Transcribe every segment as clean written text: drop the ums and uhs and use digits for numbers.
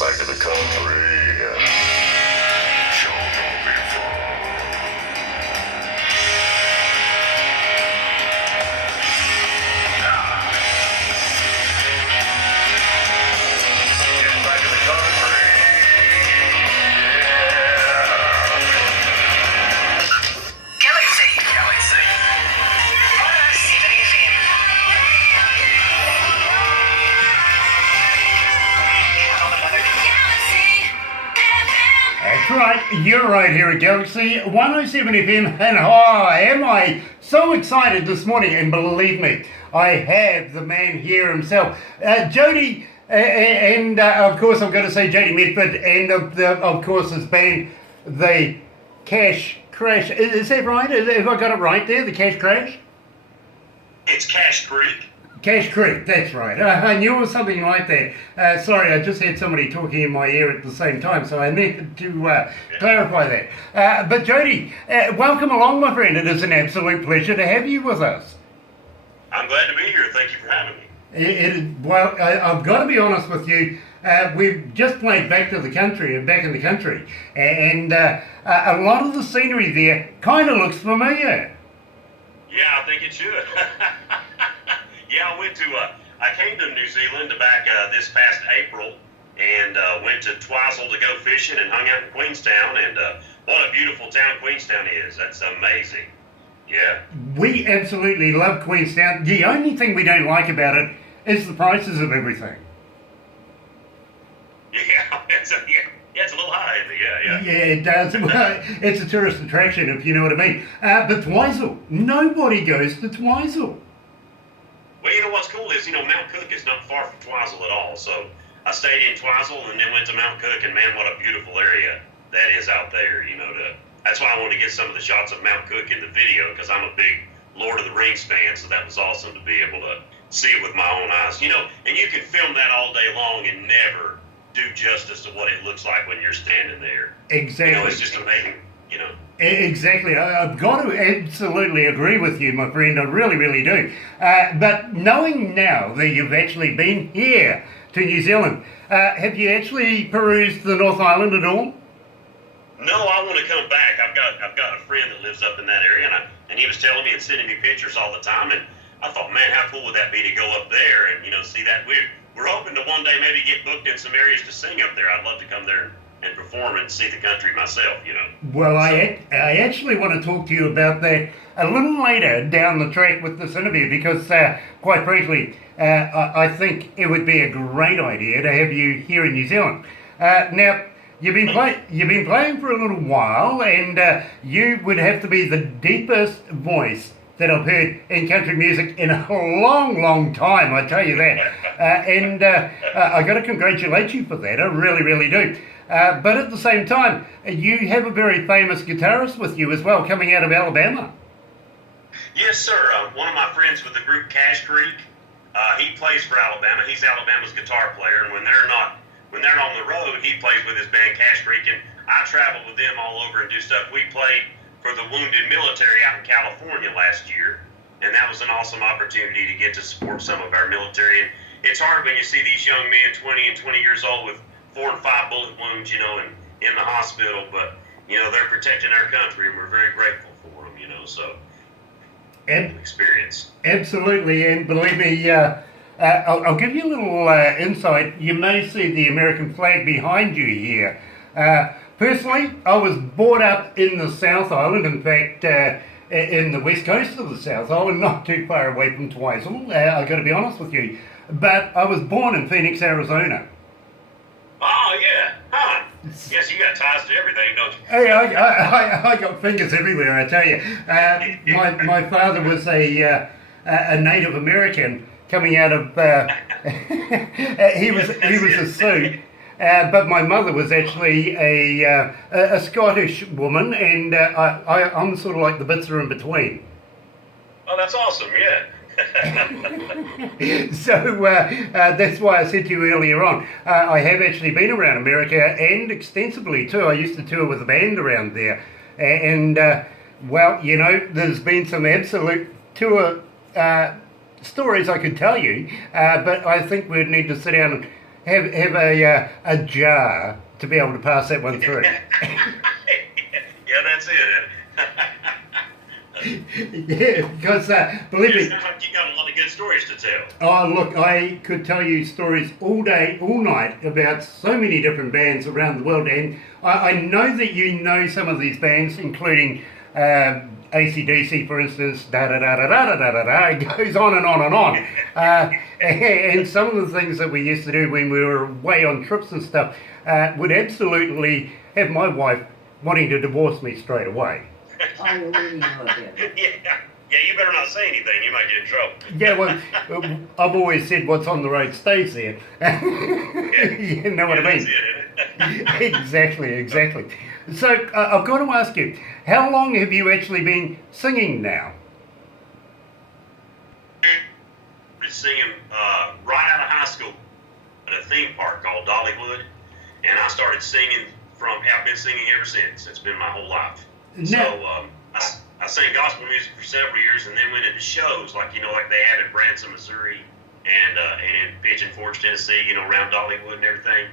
Back to the country. Sure gonna be fun. Getting back to the country. Yeah. Galaxy. 107fm. That's right, you're right here at Galaxy 107 FM, and oh, am I so excited this morning, and believe me, I have the man here himself, Jody, and of course I'm going to say Jody Medford, and of course his band, the Cash Crash. Is that right? Have I got it right there, the Cash Crash? It's Cash Creek. Cash Creek, that's right. I knew it was something like that. Sorry, I just had somebody talking in my ear at the same time, so I needed to clarify that. But Jody, welcome along, my friend. It is an absolute pleasure to have you with us. I'm glad to be here. Thank you for having me. Well, I've got to be honest with you. We've just played back in the country, and a lot of the scenery there kind of looks familiar. Yeah, I think it should. Yeah, I came to New Zealand back this past April and went to Twizel to go fishing and hung out in Queenstown, and what a beautiful town Queenstown is. That's amazing. Yeah. We absolutely love Queenstown. The only thing we don't like about it is the prices of everything. Yeah, it's a little high. Yeah. Yeah, it does. Well, it's a tourist attraction, if you know what I mean. But Twizel, nobody goes to Twizel. Well, you know what's cool is, Mount Cook is not far from Twizel at all. So I stayed in Twizel and then went to Mount Cook, and man, what a beautiful area that is out there. That's why I wanted to get some of the shots of Mount Cook in the video, because I'm a big Lord of the Rings fan. So that was awesome to be able to see it with my own eyes. And you can film that all day long and never do justice to what it looks like when you're standing there. Exactly. It's just amazing. Exactly. I've got to absolutely agree with you, my friend. I really, really do. But knowing now that you've actually been here to New Zealand, have you actually perused the North Island at all? No, I want to come back. I've got a friend that lives up in that area, and he was telling me and sending me pictures all the time, and I thought, man, how cool would that be to go up there and see that? We're hoping to one day maybe get booked in some areas to sing up there. I'd love to come there and perform and see the country myself, Well, I actually want to talk to you about that a little later down the track with this interview, because quite frankly, I think it would be a great idea to have you here in New Zealand. Now, you've been playing for a little while, and you would have to be the deepest voice that I've heard in country music in a long, long time, I tell you that. And I got to congratulate you for that, I really, really do. But at the same time, you have a very famous guitarist with you as well, coming out of Alabama. Yes, sir. One of my friends with the group Cash Creek, he plays for Alabama. He's Alabama's guitar player, and when they're on the road, he plays with his band Cash Creek, and I travel with them all over and do stuff. We played for the wounded military out in California last year, and that was an awesome opportunity to get to support some of our military. And it's hard when you see these young men, 20 and 20 years old, with 4 and 5 bullet wounds, and in the hospital, but they're protecting our country, and we're very grateful for them, so an experience. Absolutely, and believe me, I'll give you a little insight. You may see the American flag behind you here. Personally, I was brought up in the South Island, in fact, in the west coast of the South Island, not too far away from Twizel, I've got to be honest with you, but I was born in Phoenix, Arizona. Oh, yeah. Huh. Yes, you got ties to everything, don't you? Hey, I got fingers everywhere, I tell you. My father was a Native American coming out of, he was a Sioux, but my mother was actually a Scottish woman, and I'm sort of like the bits are in between. Oh, that's awesome, yeah. So that's why I said to you earlier on, I have actually been around America and extensively too. I used to tour with a band around there. And, well, you know, there's been some absolute tour stories I could tell you, but I think we'd need to sit down and have a jar to be able to pass that one through. Yeah, that's it. Yeah, because believe It me, sounds like you got a lot of good stories to tell. oh look, I could tell you stories all day, all night about so many different bands around the world, and I know that you know some of these bands, including AC/DC, for instance. Da da da da da da da da. It goes on and on and on. And some of the things that we used to do when we were away on trips and stuff would absolutely have my wife wanting to divorce me straight away. Oh, well, we know about it. Yeah, you better not say anything. You might get in trouble. Yeah, well, I've always said what's on the road stays there. You know what I mean? That's it. Exactly. So I've got to ask you, how long have you actually been singing now? Been singing right out of high school at a theme park called Dollywood, and I started singing I've been singing ever since. It's been my whole life. So I sang gospel music for several years, and then went into shows like they had at Branson, Missouri, and in Pigeon Forge, Tennessee, around Dollywood and everything.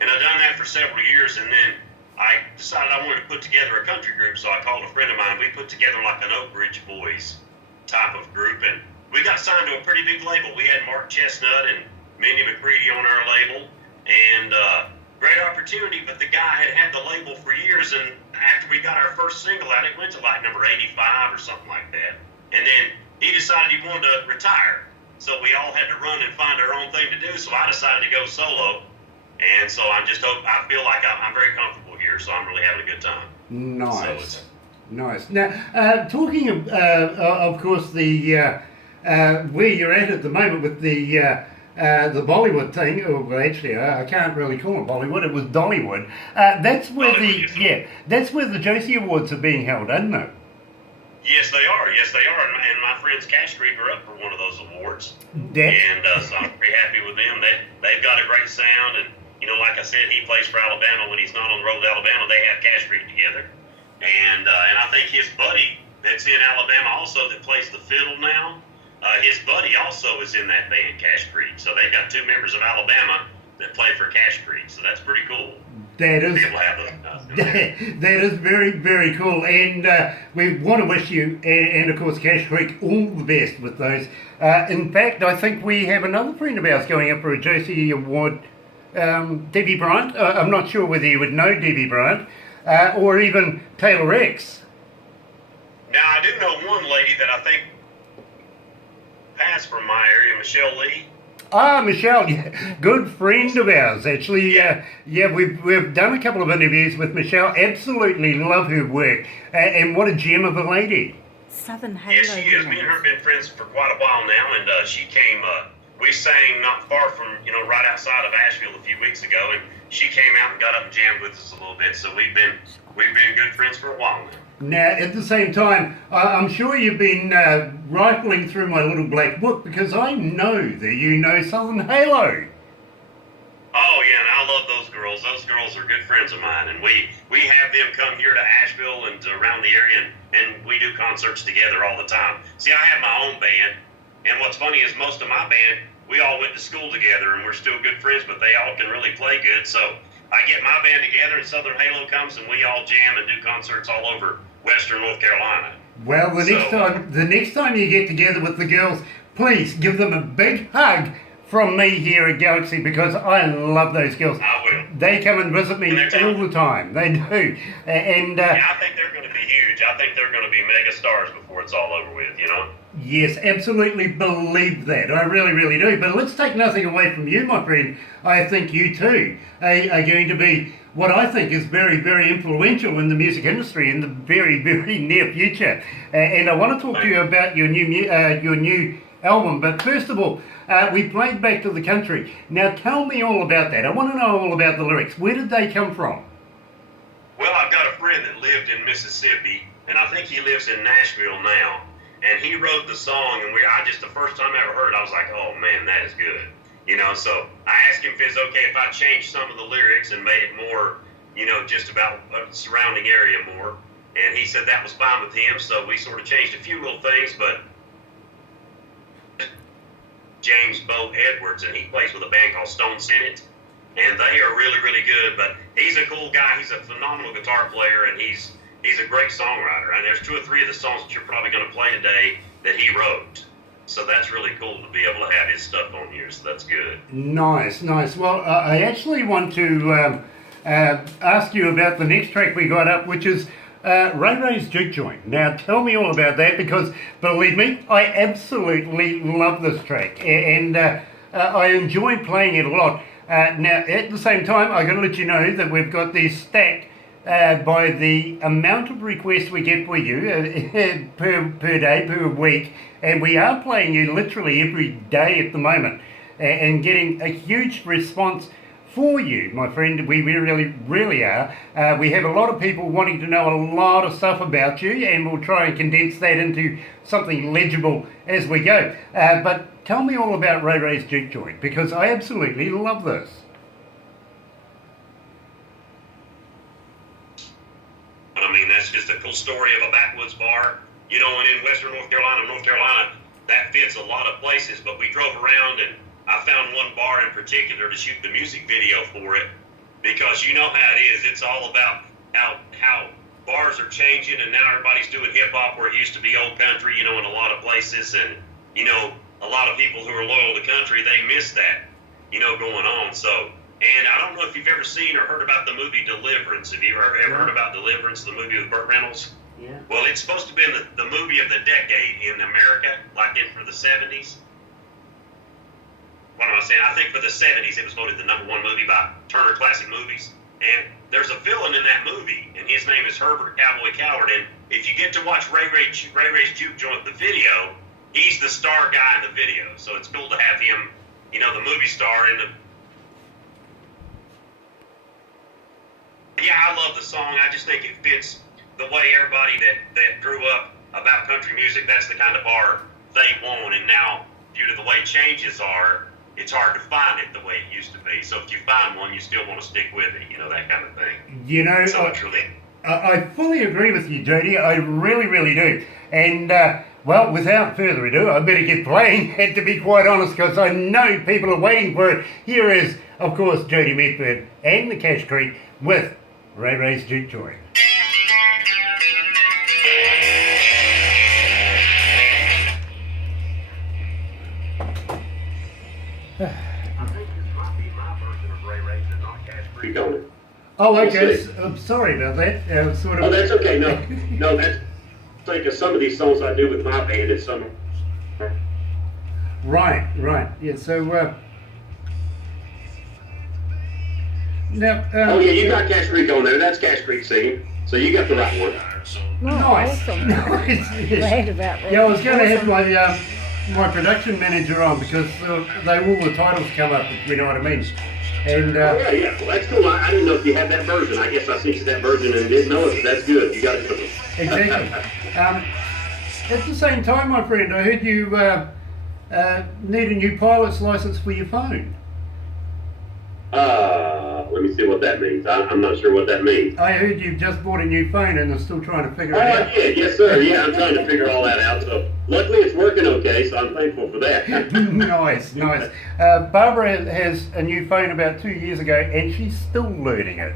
And I've done that for several years, and then I decided I wanted to put together a country group, so I called a friend of mine. We put together like an Oak Ridge Boys type of group, and we got signed to a pretty big label. We had Mark Chestnut and Mindy McCready on our label, and great opportunity, but the guy had the label for years, and after we got our first single out, it went to like number 85 or something like that. And then he decided he wanted to retire. So we all had to run and find our own thing to do, so I decided to go solo. And so I feel like I'm very comfortable here, so I'm really having a good time. Nice. Now, talking of course, the where you're at the moment with the Bollywood thing, or actually, I can't really call it Bollywood. It was Dollywood. That's where that's where the Josie Awards are being held, isn't it? Yes, they are. And my friends Cash Creek are up for one of those awards. So I'm pretty happy with them. They've got a great sound, and like I said, he plays for Alabama. When he's not on the road with Alabama, they have Cash Creek together. And I think his buddy that's in Alabama also that plays the fiddle now. His buddy also is in that band, Cash Creek. So they've got two members of Alabama that play for Cash Creek. So that's pretty cool. That is that is very, very cool. And we want to wish you and of course Cash Creek all the best with those. In fact, I think we have another friend of ours going up for a Josie Award, Debbie Bryant. I'm not sure whether you would know Debbie Bryant or even Taylor X. Now, I do know one lady that I think passed from my area, Michelle Lee. Ah, Michelle, good friend of ours, actually. We've done a couple of interviews with Michelle. Absolutely love her work. And what a gem of a lady. Southern Halo. Yes, she is. Me and her have been friends for quite a while now, and she came, we sang not far from, right outside of Asheville a few weeks ago, and she came out and got up and jammed with us a little bit, so we've been good friends for a while now. Now, at the same time, I'm sure you've been rifling through my little black book because I know that you know Southern Halo. Oh, yeah, and I love those girls. Those girls are good friends of mine, and we have them come here to Asheville and around the area, and we do concerts together all the time. See, I have my own band, and what's funny is most of my band, we all went to school together, and we're still good friends, but they all can really play good, so I get my band together, and Southern Halo comes, and we all jam and do concerts all over Western North Carolina. Well, the next time you get together with the girls, please give them a big hug from me here at Galaxy because I love those girls. I will. They come and visit me all the time. They do. And I think they're going to be huge. I think they're going to be mega stars before it's all over with, Yes, absolutely believe that. I really, really do. But let's take nothing away from you, my friend. I think you too are going to be what I think is very, very influential in the music industry in the very, very near future. And I want to talk to you about your new album. But first of all, we played Back to the Country. Now tell me all about that. I want to know all about the lyrics. Where did they come from? Well, I've got a friend that lived in Mississippi, and I think he lives in Nashville now. and he wrote the song, and the first time I ever heard it, I was like, oh man, that is good. So I asked him if it's okay if I changed some of the lyrics and made it more, just about the surrounding area more. And he said that was fine with him, so we sort of changed a few little things, but James Bo Edwards, and he plays with a band called Stone Senate, and they are really, really good. But he's a cool guy. He's a phenomenal guitar player, and he's a great songwriter. And there's 2 or 3 of the songs that you're probably going to play today that he wrote. So that's really cool to be able to have his stuff on here. So that's good. Nice. Well, I actually want to ask you about the next track we got up, which is Ray Ray's Juke Joint. Now, tell me all about that, because believe me, I absolutely love this track, and I enjoy playing it a lot. Now, at the same time, I'm going to let you know that we've got these stacked by the amount of requests we get for you per day, per week, and we are playing you literally every day at the moment, and getting a huge response for you, my friend. We really are. We have a lot of people wanting to know a lot of stuff about you, and we'll try and condense that into something legible as we go. But tell me all about Ray Ray's Juke Joint, because I absolutely love this. I mean, that's just a cool story of a backwoods bar, and in western North Carolina, that fits a lot of places, but we drove around and I found one bar in particular to shoot the music video for it, because you know how it is. It's all about how bars are changing, and now everybody's doing hip-hop where it used to be old country, in a lot of places, and, a lot of people who are loyal to country, they miss that, going on. So, and I don't know if you've ever seen or heard about the movie Deliverance. Have you ever heard about Deliverance, the movie with Burt Reynolds? Yeah. Well, it's supposed to be the movie of the decade in America, like for the 70s. What am I saying? I think for the 70s, it was voted the #1 movie by Turner Classic Movies. And there's a villain in that movie, and his name is Herbert Cowboy Coward. And if you get to watch Ray Ray's Juke Joint, the video, he's the star guy in the video. So it's cool to have him, the movie star in the... Yeah, I love the song. I just think it fits the way everybody that grew up about country music, that's the kind of bar they want. And now, due to the way changes are, it's hard to find it the way it used to be. So if you find one, you still want to stick with it, that kind of thing. So it's really... I fully agree with you, Jody. I really, really do. And, well, without further ado, I better get playing, and to be quite honest, because I know people are waiting for it. Here is, of course, Jody Medford and the Cash Creek with Ray Ray's Juke Joint. I think this might be my version of Ray Ray's and not Cash Creek on it. Oh, okay. I'm sorry about that. Oh, that's okay. No, that's like some of these songs I do with my band and some. Right. Yeah. So now. Oh yeah, you got Cash Creek on there. That's Cash Creek singing. So you got the right one. No, Nice. awesome. Nice. Glad about that. Yeah, I was going to have my production manager on, because all the titles come up, if you know what I mean. And Yeah. Well, that's cool. I didn't know if you had that version. I guess I sent you that version and didn't know it. But that's good. You got it. exactly. At the same time, my friend, I heard you need a new pilot's license for your phone. Let me see what that means. I'm not sure what that means. I heard you've just bought a new phone and are still trying to figure it Oh, out. yeah, yes, sir. Yeah, I'm trying to figure all that out. So luckily it's working okay, so I'm thankful for that. Nice. Barbara has a new phone about 2 years ago, and she's still learning it.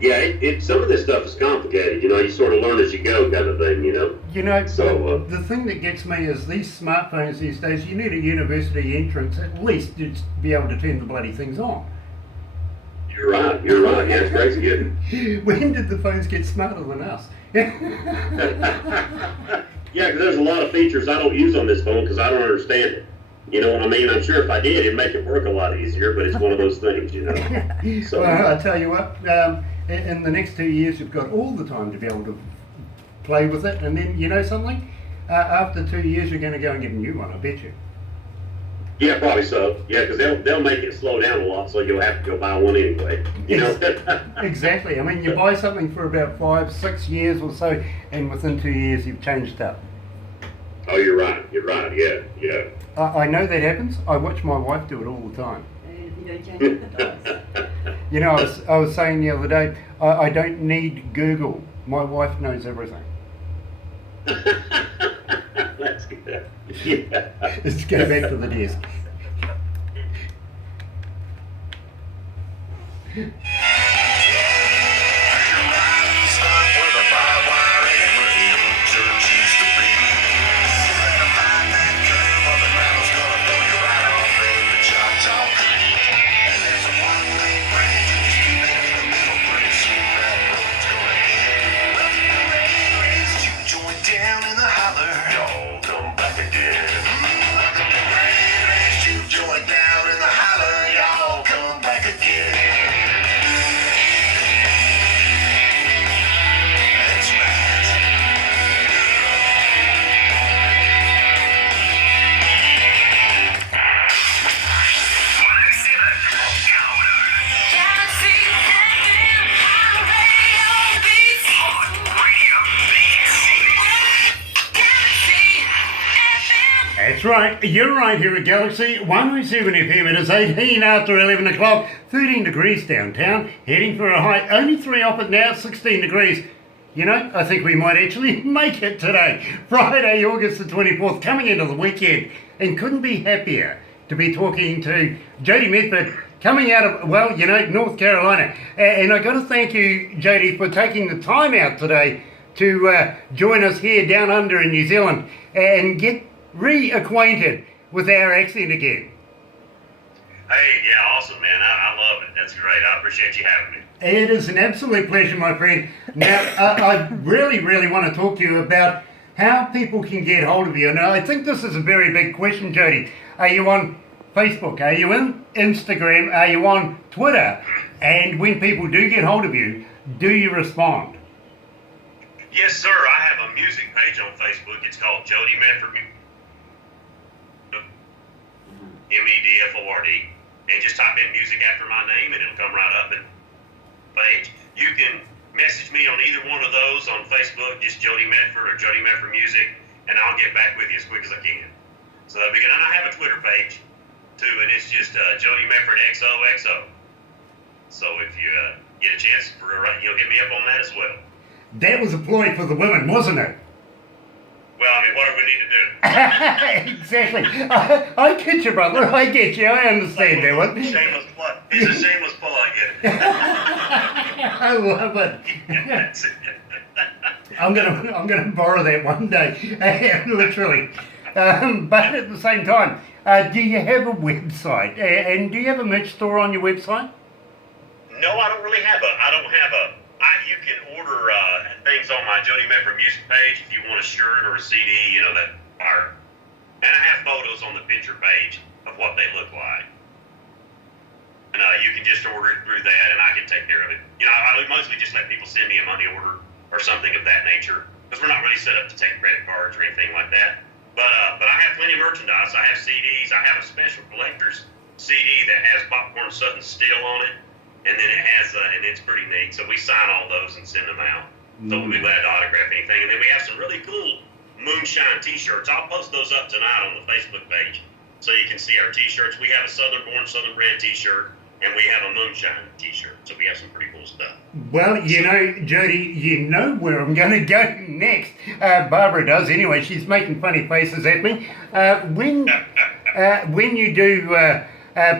Yeah, some of this stuff is complicated. You sort of learn as you go kind of thing, So, the thing that gets me is these smartphones these days, you need a university entrance at least to be able to turn the bloody things on. You're right. Yeah, it's crazy good. When did the phones get smarter than us? Yeah, because there's a lot of features I don't use on this phone because I don't understand it. You know what I mean? I'm sure if I did, it'd make it work a lot easier, but it's one of those things, So, well, I'll tell you what, in the next 2 years, you've got all the time to be able to play with it, and then, you know something? After 2 years, you're going to go and get a new one, I bet you. Yeah, probably so. Yeah, because they'll make it slow down a lot, so you'll have to go buy one anyway. Exactly. I mean, you buy something for about 5, 6 years or so, and within 2 years, you've changed up. Oh, you're right. You're right. Yeah, yeah. I know that happens. I watch my wife do it all the time. And you don't change the dots. You know, I was saying the other day, I don't need Google. My wife knows everything. That's good. Yeah. Let's go back to the desk. That's right, you're right here at Galaxy 107 FM. It is 18 after 11 o'clock, 13 degrees downtown, heading for a high, only 3 off it now, 16 degrees. You know, I think we might actually make it today. Friday, August the 24th, coming into the weekend, and couldn't be happier to be talking to Jody Medford, coming out of, well, you know, North Carolina. And I got to thank you, Jody, for taking the time out today to join us here down under in New Zealand and get reacquainted with our accent again. Hey, yeah, awesome, man. I love it. That's great. I appreciate you having me. It is an absolute pleasure, my friend. Now, I really, really want to talk to you about how people can get hold of you. Now, I think this is a very big question, Jody. Are you on Facebook? Are you on Instagram? Are you on Twitter? And when people do get hold of you, do you respond? Yes, sir. I have a music page on Facebook. It's called Jody Medford, Medford, and just type in music after my name, and it'll come right up. And page. You can message me on either one of those on Facebook, just Jody Medford or Jody Medford Music, and I'll get back with you as quick as I can. So that'll be good. And I have a Twitter page too, and it's just Jody Medford XOXO. So if you get a chance, you'll hit me up on that as well. That was a ploy for the women, wasn't it? Well, I mean, what do we need to do? Exactly. I get you, brother. I get you. I understand that one. Shameless plug. It's a shameless plug. I get it. I love it. That's it. I'm gonna borrow that one day, literally. But at the same time, do you have a website? And do you have a merch store on your website? No, I don't really have a. You can order things on my Jody Medford Music page if you want a shirt or a CD, you know, that are. And I have photos on the picture page of what they look like. And you can just order it through that, and I can take care of it. You know, I mostly just let people send me a money order or something of that nature, because we're not really set up to take credit cards or anything like that. But I have plenty of merchandise. I have CDs. I have a special collector's CD that has Popcorn Sutton Still on it. And then it has, and it's pretty neat. So we sign all those and send them out. So we'll be glad to autograph anything. And then we have some really cool moonshine T-shirts. I'll post those up tonight on the Facebook page, so you can see our T-shirts. We have a Southern Born, Southern Bred T-shirt, and we have a moonshine T-shirt. So we have some pretty cool stuff. Well, you know, Jody, you know where I'm going to go next. Barbara does anyway. She's making funny faces at me. When you do.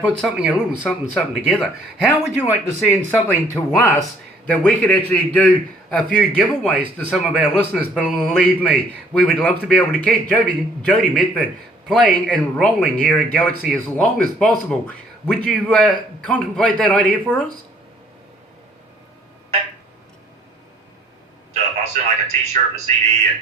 Put a little something together. How would you like to send something to us that we could actually do a few giveaways to some of our listeners? Believe me, we would love to be able to keep Jody Medford playing and rolling here at Galaxy as long as possible. Would you contemplate that idea for us? I'll send like a T-shirt and a CD and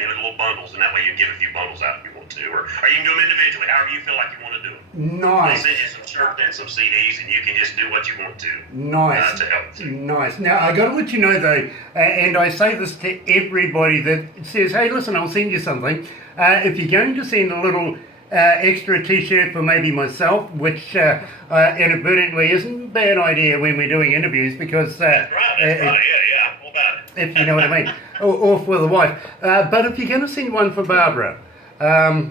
you know, little bundles, and that way you can give a few bundles out if you want to, or you can do them individually, however you feel like you want to do them. Nice. I'll send you some shirts and some CDs, and you can just do what you want to. Nice. To help too. Nice. Now, I got to let you know though, and I say this to everybody that says, hey, listen, I'll send you something. If you're going to send a little extra T-shirt for maybe myself, which inadvertently isn't a bad idea when we're doing interviews, because That's right. Yeah, I'm all about it. if you know what I mean, or for the wife. But if you're going to send one for Barbara, Oh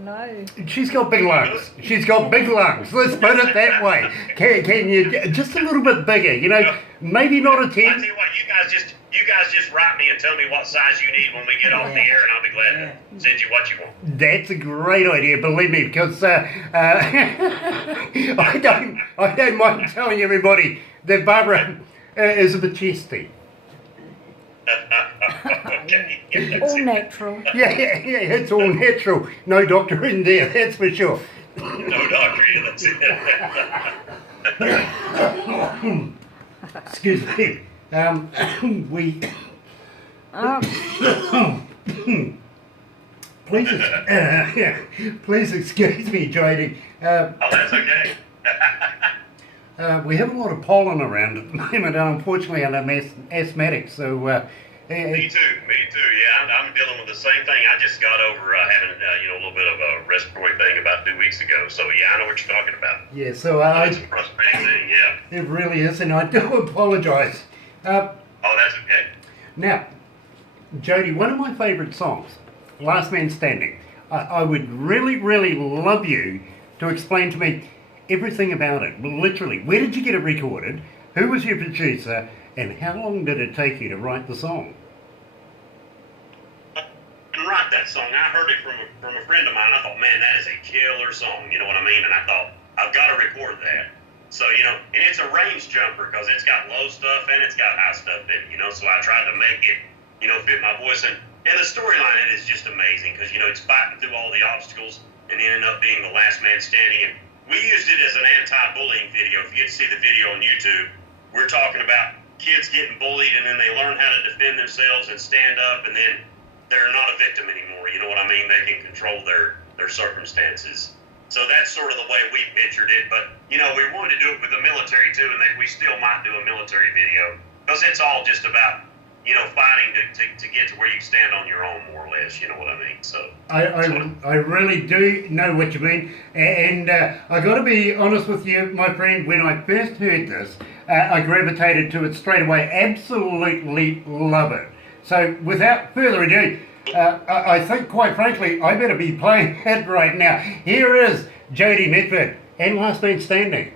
no. She's got big lungs. She's got big lungs. Let's put it that way. Can you just a little bit bigger? You know, maybe not a I tell 10. you what, you guys just write me and tell me what size you need when we get off the air, and I'll be glad to send you what you want. That's a great idea, believe me, because I don't mind telling everybody that Barbara is a bit chesty. Okay. Yeah, that's All it. natural. Yeah, it's all natural. No doctor in there, that's for sure. No doctor, yeah, that's it. Excuse me. We please excuse me, Jody. Oh, that's okay. We have a lot of pollen around at the moment, and unfortunately I'm asthmatic, so Me too. Yeah, I'm dealing with the same thing. I just got over having a little bit of a respiratory thing about 2 weeks ago. So yeah, I know what you're talking about. yeah, so It's a frustrating thing. Yeah. it really is, and I do apologise. Oh, that's okay. Now, Jody, one of my favourite songs, Last Man Standing. I would really, really love you to explain to me everything about it. Literally, where did you get it recorded? Who was your producer? And how long did it take you to write the song? And write that song. I heard it from a friend of mine. I thought, man, that is a killer song. You know what I mean? And I thought, I've got to record that. So, and it's a range jumper because it's got low stuff and it's got high stuff in it, So I tried to make it, fit my voice. And the storyline, it is just amazing because, it's fighting through all the obstacles and ending up being the last man standing. And we used it as an anti-bullying video. If you get to see the video on YouTube, we're talking about kids getting bullied and then they learn how to defend themselves and stand up, and then they're not a victim anymore. You know what I mean? They can control their circumstances. So that's sort of the way we pictured it. But, we wanted to do it with the military too, and we still might do a military video because it's all just about, fighting to get to where you stand on your own, more or less. You know what I mean? So I really do know what you mean, and I got to be honest with you, my friend. When I first heard this, I gravitated to it straight away. Absolutely love it. So, without further ado, I think, quite frankly, I better be playing it right now. Here is Jody Medford and Last Man Standing.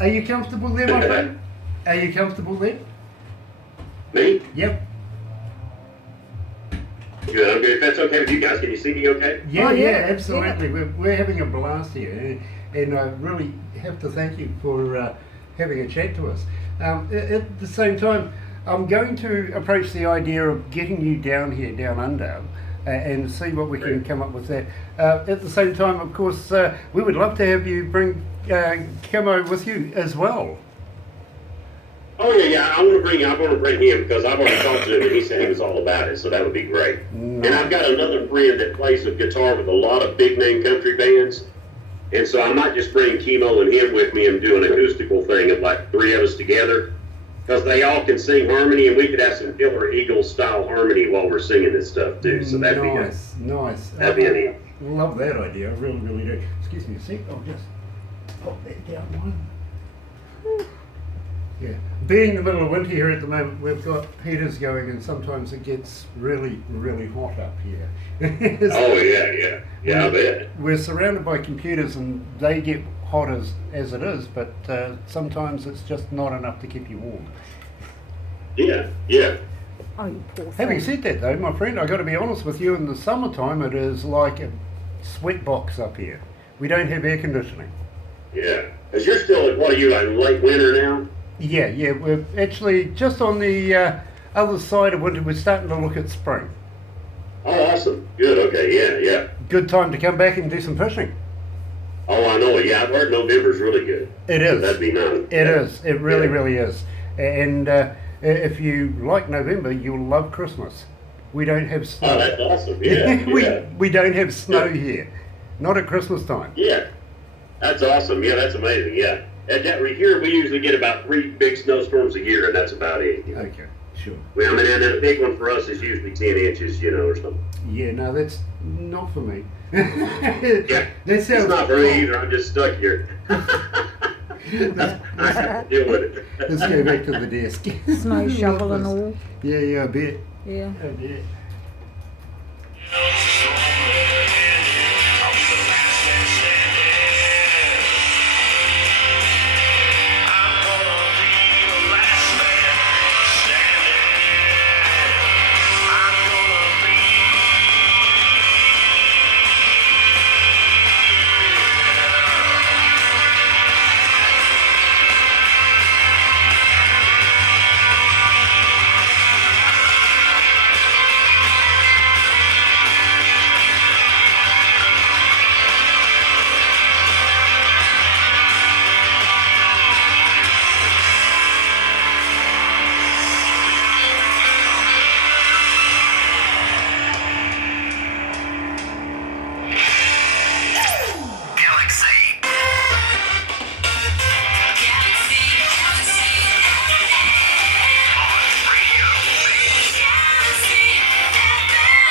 Are you comfortable there, my friend? Are you comfortable there? Me? Yep. Good. I'm good. If that's okay with you guys, can you see me okay? Yeah, Oh, yeah, absolutely. We're having a blast here, and I really have to thank you for having a chat to us. At the same time, I'm going to approach the idea of getting you down here, down under, and see what we can come up with that. At the same time, of course, we would love to have you bring Camo with you as well. Oh yeah. I want to bring him because I've already talked to him and he said he was all about it. So that would be great. And I've got another friend that plays the guitar with a lot of big name country bands. And so I might just bring Chemo and him with me and do an acoustical thing of like three of us together. Because they all can sing harmony, and we could have some killer Eagles style harmony while we're singing this stuff too. So that'd be good. Nice. That'd be neat. Love that idea. I really, really do. Excuse me a sec. I'll just pop that down one. Yeah. Being the middle of winter here at the moment, we've got heaters going, and sometimes it gets really, really hot up here. Oh yeah. I bet. We're surrounded by computers, and they get hot as it is, but sometimes it's just not enough to keep you warm. Yeah. Oh, you poor Having thing. said that, though, my friend, I got to be honest with you. In the summertime, it is like a sweat box up here. We don't have air conditioning. Yeah. Because you're still at, what are you, like late winter now? Yeah. We're actually just on the other side of winter. We're starting to look at spring. Oh, awesome. Good. Okay. Yeah. Good time to come back and do some fishing. Oh, I know. Yeah, I've heard November's really good. It is. So that'd be nice. It is. It really is. And if you like November, you'll love Christmas. We don't have snow. Oh, that's awesome. Yeah. we don't have snow here. Not at Christmas time. Yeah. That's awesome. Yeah, that's amazing. Yeah. Here we usually get about 3 big snowstorms a year, and that's about it. Okay, sure. Well, I mean, and a big one for us is usually 10 inches, or something. Yeah, no, Not for me. Yeah, That sounds it's not for me either. I'm just stuck here. Let's, I have to deal with it. let's go back to the desk. Snow shovel and all. Yeah, I bet. Yeah. I bet.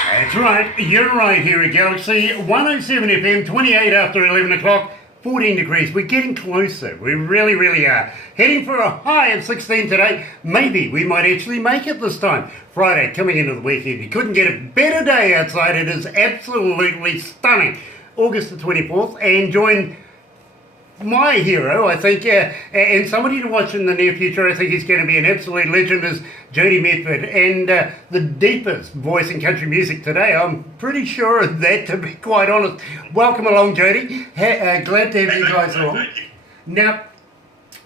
That's right, you're right here at Galaxy 107 FM, 28 after 11 o'clock, 14 degrees. We're getting closer, we really, really are. Heading for a high of 16 today. Maybe we might actually make it this time. Friday, coming into the weekend. You couldn't get a better day outside. It is absolutely stunning. August the 24th, and join my hero, I think, and somebody to watch in the near future. I think he's going to be an absolute legend, is Jody Medford, and the deepest voice in country music today. I'm pretty sure of that, to be quite honest. Welcome along, Jody. Glad to have you guys along. Now,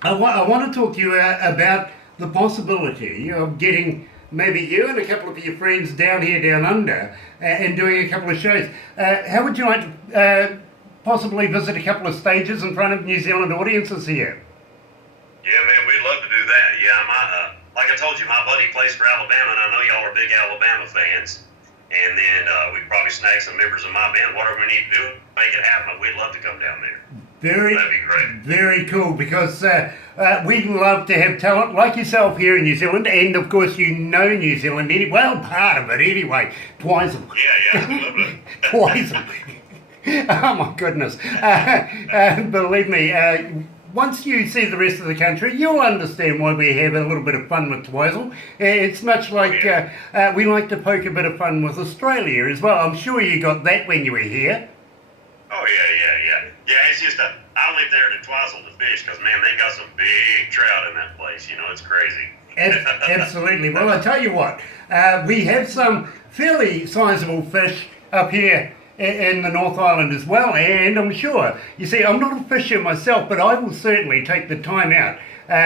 I want to talk to you about the possibility of getting maybe you and a couple of your friends down here, down under, and doing a couple of shows. How would you like to possibly visit a couple of stages in front of New Zealand audiences here? Yeah, man, we'd love to do that. Yeah, like I told you, my buddy plays for Alabama, and I know y'all are big Alabama fans. And then we'd probably snag some members of my band. Whatever we need to do, make it happen. We'd love to come down there. Very, that'd be great. Very cool, because we love to have talent like yourself here in New Zealand, and of course you know New Zealand, well, part of it anyway. Twice. Yeah, a little bit. Twice. Oh my goodness. Believe me, once you see the rest of the country, you'll understand why we have a little bit of fun with Twizel. It's much like we like to poke a bit of fun with Australia as well. I'm sure you got that when you were here. Oh, yeah. Yeah, it's just I went there to Twizel to fish because, man, they got some big trout in that place. You know, it's crazy. Absolutely. Well, I tell you what, we have some fairly sizable fish up here in the North Island as well, and I'm sure, you see, I'm not a fisher myself, but I will certainly take the time out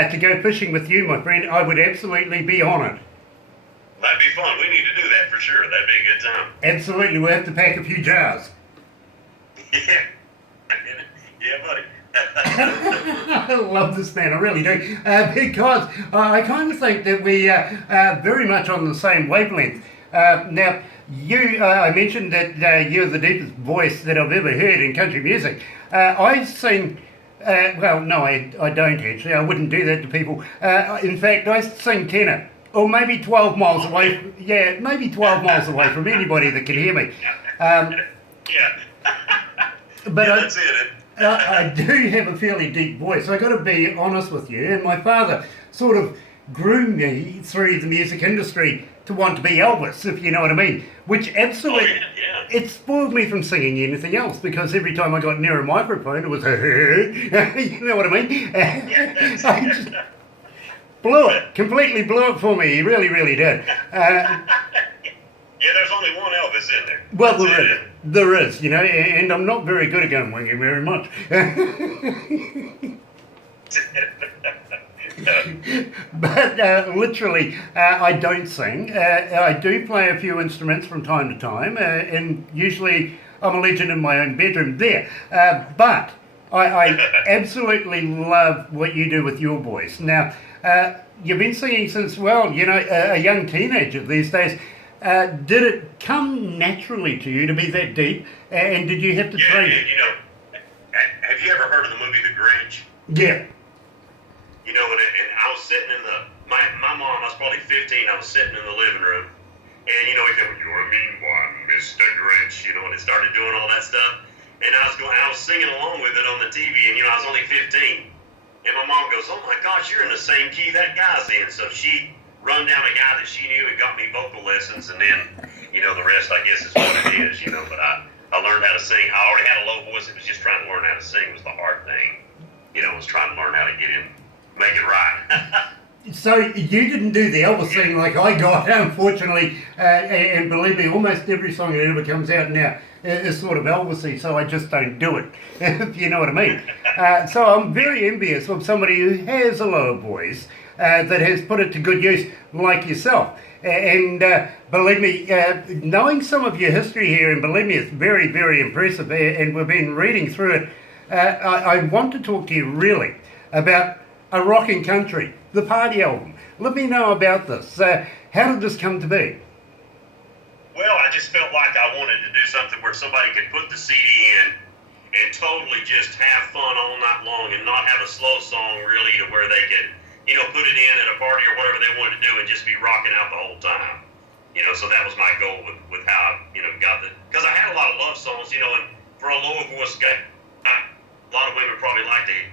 to go fishing with you, my friend. I would absolutely be honoured. That'd be fun. We need to do that for sure. That'd be a good time. Absolutely. We'll have to pack a few jars. Yeah. Yeah, buddy. I love this man, I really do, because I kind of think that we are very much on the same wavelength. Now, I mentioned that you're the deepest voice that I've ever heard in country music. I sing, well, no, I don't actually. I wouldn't do that to people. In fact, I sing tenor, or maybe 12 miles away. Yeah, maybe 12 miles away from anybody that can hear me. Yeah. But yeah, that's it. I do have a fairly deep voice. I got to be honest with you. And my father sort of groomed me through the music industry to want to be Elvis, if you know what I mean. Which absolutely, it spoiled me from singing anything else, because every time I got near a microphone, it was you know what I mean. I just completely blew it for me. He really, really did. Yeah, there's only one Elvis in there. Well, there is, you know, and I'm not very good at going, thank you very much. But literally, I don't sing. I do play a few instruments from time to time, and usually I'm a legend in my own bedroom there. But I absolutely love what you do with your voice. Now, you've been singing since, well, you know, a young teenager these days. Did it come naturally to you to be that deep, and did you have to train? Yeah, you know, have you ever heard of the movie The Grinch? Yeah. You know, and I was sitting in my mom, I was probably 15, I was sitting in the living room, and, you know, he said, well, you're a mean one, Mr. Grinch, and it started doing all that stuff. And I was singing along with it on the TV, and I was only 15. And my mom goes, "Oh my gosh, you're in the same key that guy's in." So she run down a guy that she knew and got me vocal lessons, and then, the rest I guess is what it is, But I learned how to sing. I already had a low voice. It was just trying to learn how to sing was the hard thing. Was trying to learn how to get in, make it right. So you didn't do the Elvis thing like I got, unfortunately, and believe me, almost every song that ever comes out now is sort of Elvis-y, so I just don't do it, if you know what I mean. So I'm very envious of somebody who has a lower voice that has put it to good use like yourself. And believe me, knowing some of your history here, and believe me, it's very, very impressive, and we've been reading through it, I want to talk to you really about A Rocking Country, the party album. Let me know about this. How did this come to be? Well, I just felt like I wanted to do something where somebody could put the CD in and totally just have fun all night long and not have a slow song really to where they could, put it in at a party or whatever they wanted to do and just be rocking out the whole time. So that was my goal with how I, got the, because I had a lot of love songs, and for a lower voice guy, a lot of women probably liked it.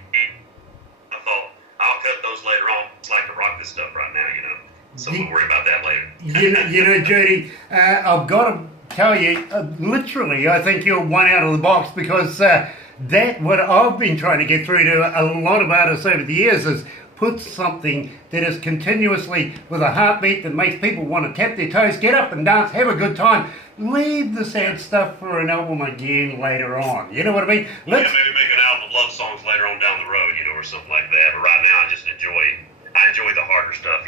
I thought, I'll cut those later on. It's like to rock this stuff right now, So we'll worry about that later. Jody, I've got to tell you, literally, I think you're one out of the box because what I've been trying to get through to a lot of artists over the years is put something that is continuously with a heartbeat that makes people want to tap their toes, get up and dance, have a good time. Leave the sad stuff for an album again later on. You know what I mean? Maybe make an album of love songs later on down the road, or something like that. But right now, I just enjoy the harder stuff,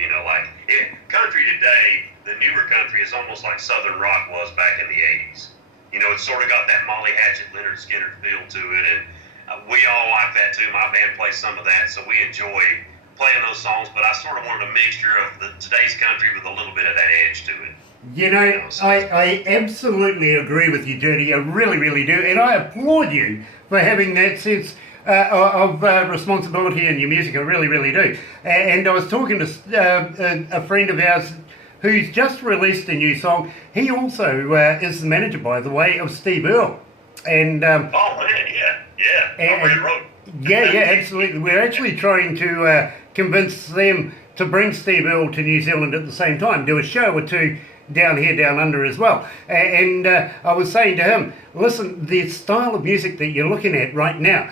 country today, the newer country is almost like Southern rock was back in the 80s. It's sort of got that Molly Hatchet, Leonard Skinner feel to it, and we all like that too. My band plays some of that, so we enjoy playing those songs, but I sort of wanted a mixture of today's country with a little bit of that edge to it. I absolutely agree with you, Jody. I really, really do. And I applaud you for having that sense of responsibility in your music. I really, really do. And I was talking to a friend of ours who's just released a new song. He also is the manager, by the way, of Steve Earle. And oh, man, yeah. Yeah, absolutely. We're actually trying to convince them to bring Steve Earle to New Zealand at the same time, do a show or two down here, down under as well. And I was saying to him, listen, the style of music that you're looking at right now,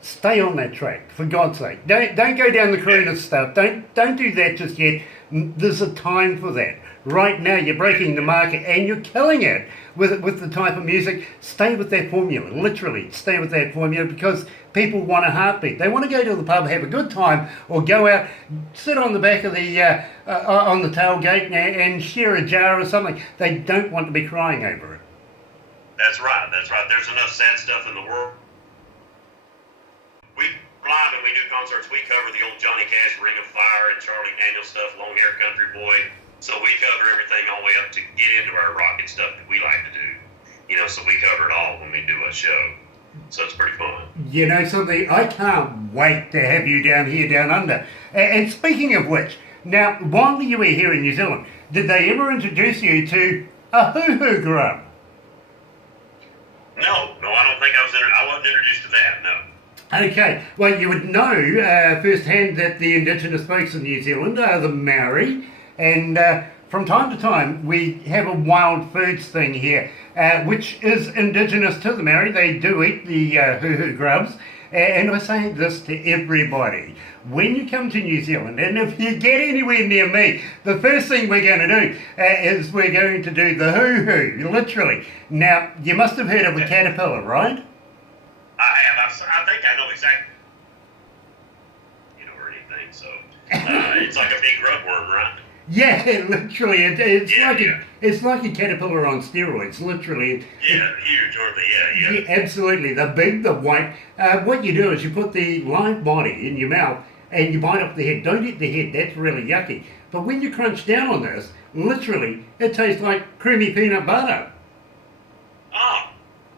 stay on that track, for God's sake. Don't go down the crooner stuff. Don't do that just yet. There's a time for that. Right now, you're breaking the market and you're killing it with the type of music. Stay with that formula, literally. Stay with that formula because people want a heartbeat. They want to go to the pub, have a good time, or go out, sit on the back of the on the tailgate and share a jar or something. They don't want to be crying over it. That's right. There's enough sad stuff in the world. We live and we do concerts. We cover the old Johnny Cash, Ring of Fire, and Charlie Daniels stuff, Long Hair Country Boy. So we cover everything all the way up to get into our rocket stuff that we like to do. So we cover it all when we do a show. So it's pretty fun. You know something? I can't wait to have you down here, down under. And speaking of which, now, while you were here in New Zealand, did they ever introduce you to a hoo-hoo grub? No, I don't think I wasn't introduced to that, no. Okay, well, you would know firsthand that the indigenous folks in New Zealand are the Maori, and from time to time we have a wild foods thing here, which is indigenous to the Maori. They do eat the hoo-hoo grubs, and I say this to everybody. When you come to New Zealand, and if you get anywhere near me, the first thing we're going to do is we're going to do the hoo-hoo, literally. Now, you must have heard of a caterpillar, right? I have. I think I know exactly, or anything. So it's like a big grubworm, right? Yeah, literally. It's like a caterpillar on steroids, literally. Yeah, huge, aren't they? Yeah. Absolutely. They're big, they're white. What you do is you put the live body in your mouth and you bite off the head. Don't eat the head. That's really yucky. But when you crunch down on this, literally, it tastes like creamy peanut butter. Oh,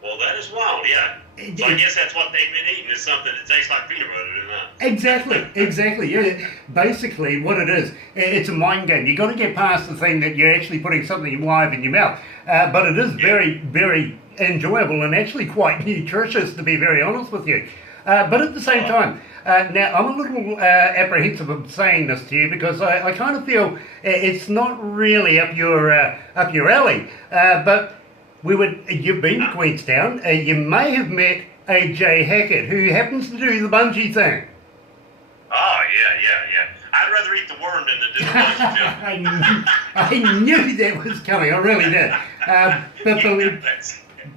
well, that is wild, yeah. So I guess that's what they've been eating, is something that tastes like peanut butter, doesn't it? Exactly. Yeah. Basically, what it is, it's a mind game. You've got to get past the thing that you're actually putting something live in your mouth. But it is very, very enjoyable and actually quite nutritious, to be very honest with you. But at the same time, now I'm a little apprehensive of saying this to you because I kind of feel it's not really up your alley. But you've been to Queenstown. You may have met AJ Hackett, who happens to do the bungee thing. Oh, yeah. I'd rather eat the worm than to do the bungee jump. I knew that was coming. I really did. But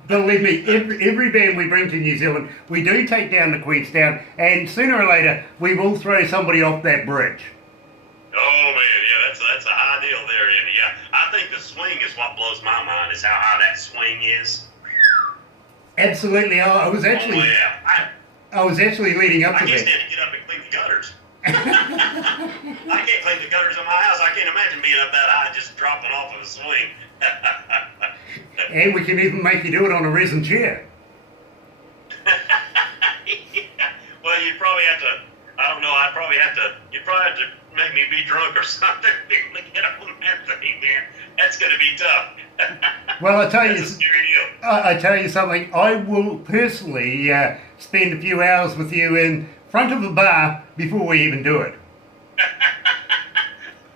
believe me, every band we bring to New Zealand, we do take down to Queenstown, and sooner or later, we will throw somebody off that bridge. Oh, man, yeah, that's a high deal there, Andy. Yeah, I think the swing is what blows my mind, is how high that swing is. Absolutely. I was actually... Oh, yeah. I was actually leading up to I just that. had to get up and clean the gutters. I can't clean the gutters in my house. I can't imagine being up that high just dropping off of a swing. And we can even make you do it on a resin chair. Well, you'd probably have to, I don't know, you'd probably have to make me be drunk or something to get on that thing, man. That's going to be tough. Well, I tell you, That's a scary deal. I tell you something. I will personally spend a few hours with you in front of a bar before we even do it.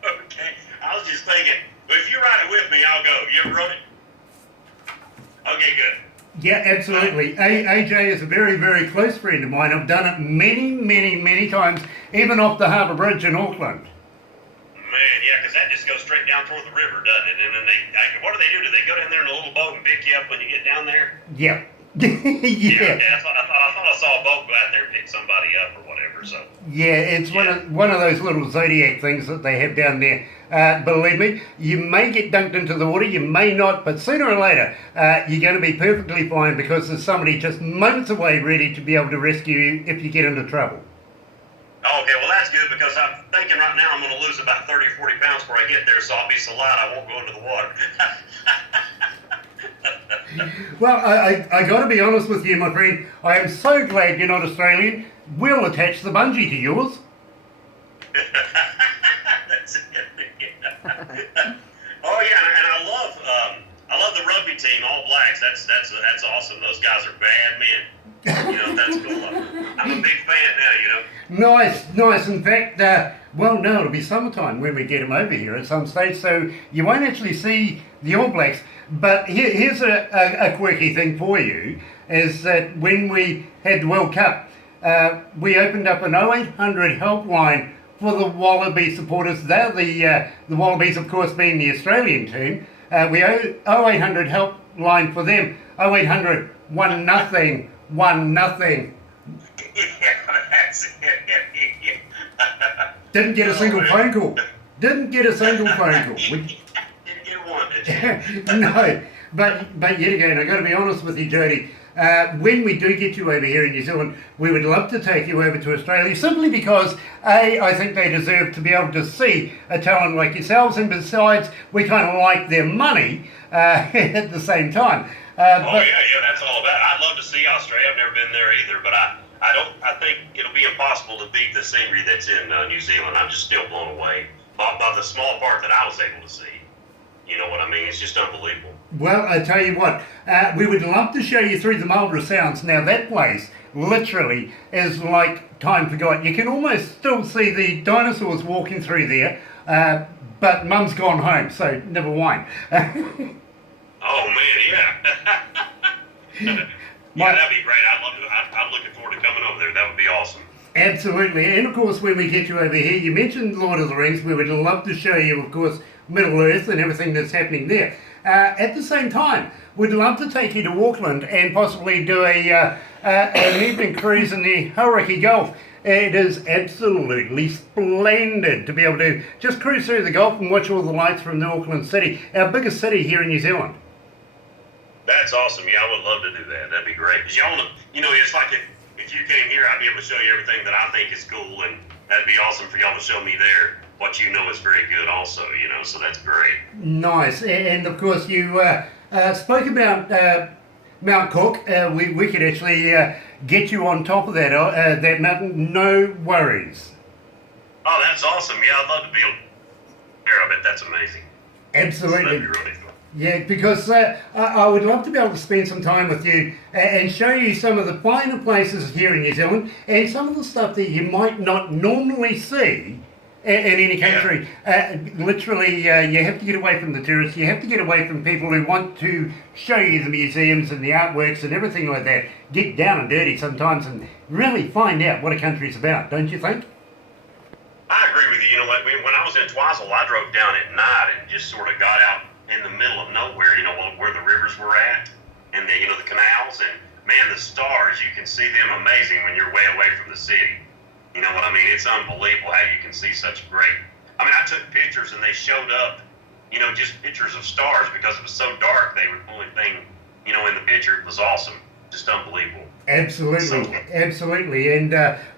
Okay, I was just thinking, but if you're riding with me, I'll go. You ever run it? Okay, good. Yeah, absolutely. AJ is a very, very close friend of mine. I've done it many, many, many times, even off the Harbour Bridge in Auckland. Man, yeah, because that just goes straight down toward the river, doesn't it? And then what do they do? Do they go down there in a little boat and pick you up when you get down there? Yeah. Yeah, okay. I thought I saw a boat go out there and pick somebody up or whatever. So. Yeah, it's one of those little zodiac things that they have down there. Believe me, you may get dunked into the water, you may not, but sooner or later, you're going to be perfectly fine because there's somebody just moments away ready to be able to rescue you if you get into trouble. Okay, well that's good because I'm thinking right now I'm going to lose about 30 or 40 pounds before I get there, so I'll be so light I won't go into the water. Well, I got to be honest with you, my friend. I am so glad you're not Australian. We'll attach the bungee to yours. That's it. Oh yeah, and I love the rugby team, All Blacks. That's awesome. Those guys are bad men. You know, that's cool. I'm a big fan now. You know. Nice. In fact, well, no, it'll be summertime when we get them over here at some stage, so you won't actually see the All Blacks. But here's a quirky thing for you, is that when we had the World Cup, we opened up an 0800 helpline for the Wallaby supporters. They're the Wallabies, of course, being the Australian team. We 0800 helpline for them. 0800 1-0. Yeah, that's it. Didn't get a single phone call. Didn't get a single phone call. Didn't get one, did you? No, but yet again, I've got to be honest with you, Jody. When we do get you over here in New Zealand, we would love to take you over to Australia simply because, I think they deserve to be able to see a talent like yourselves, and besides, we kind of like their money at the same time. Yeah, that's all about it. I'd love to see Australia. I've never been there either, but I think it'll be impossible to beat the scenery that's in New Zealand. I'm just still blown away by the small part that I was able to see. You know what I mean? It's just unbelievable. Well, I tell you what, we would love to show you through the Marlborough Sounds. Now, that place literally is like time forgot. You can almost still see the dinosaurs walking through there, but Mum's gone home, so never mind. Oh, man, yeah. Yeah, that'd be great. I'm looking forward to coming over there. That would be awesome. Absolutely. And, of course, when we get you over here, you mentioned Lord of the Rings. We would love to show you, of course, Middle Earth and everything that's happening there. At the same time, we'd love to take you to Auckland and possibly do an evening cruise in the Hauraki Gulf. It is absolutely splendid to be able to just cruise through the Gulf and watch all the lights from the Auckland city, our biggest city here in New Zealand. That's awesome. Yeah, I would love to do that. That'd be great. Because it's like if you came here, I'd be able to show you everything that I think is cool, and that'd be awesome for y'all to show me there what you know is very good also, so that's great. Nice. And of course, you spoke about Mount Cook, we could actually get you on top of that mountain, no worries. Oh, that's awesome. Yeah, I'd love to be able to hear. I bet that's amazing. Absolutely. That'd be really cool. Yeah, because I would love to be able to spend some time with you and show you some of the finer places here in New Zealand and some of the stuff that you might not normally see in any country. Literally, you have to get away from the tourists. You have to get away from people who want to show you the museums and the artworks and everything like that. Get down and dirty sometimes and really find out what a country's about, don't you think? I agree with you. You know what? When I was in Twizel, I drove down at night and just sort of got out in the middle of nowhere, you know, where the rivers were at and the canals. And man, the stars, you can see them amazing when you're way away from the city. You know what I mean? It's unbelievable how you can see such great. I mean, I took pictures and they showed up, you know, just pictures of stars because it was so dark. They were the only thing, you know, in the picture. It was awesome. Just unbelievable. Absolutely, absolutely. And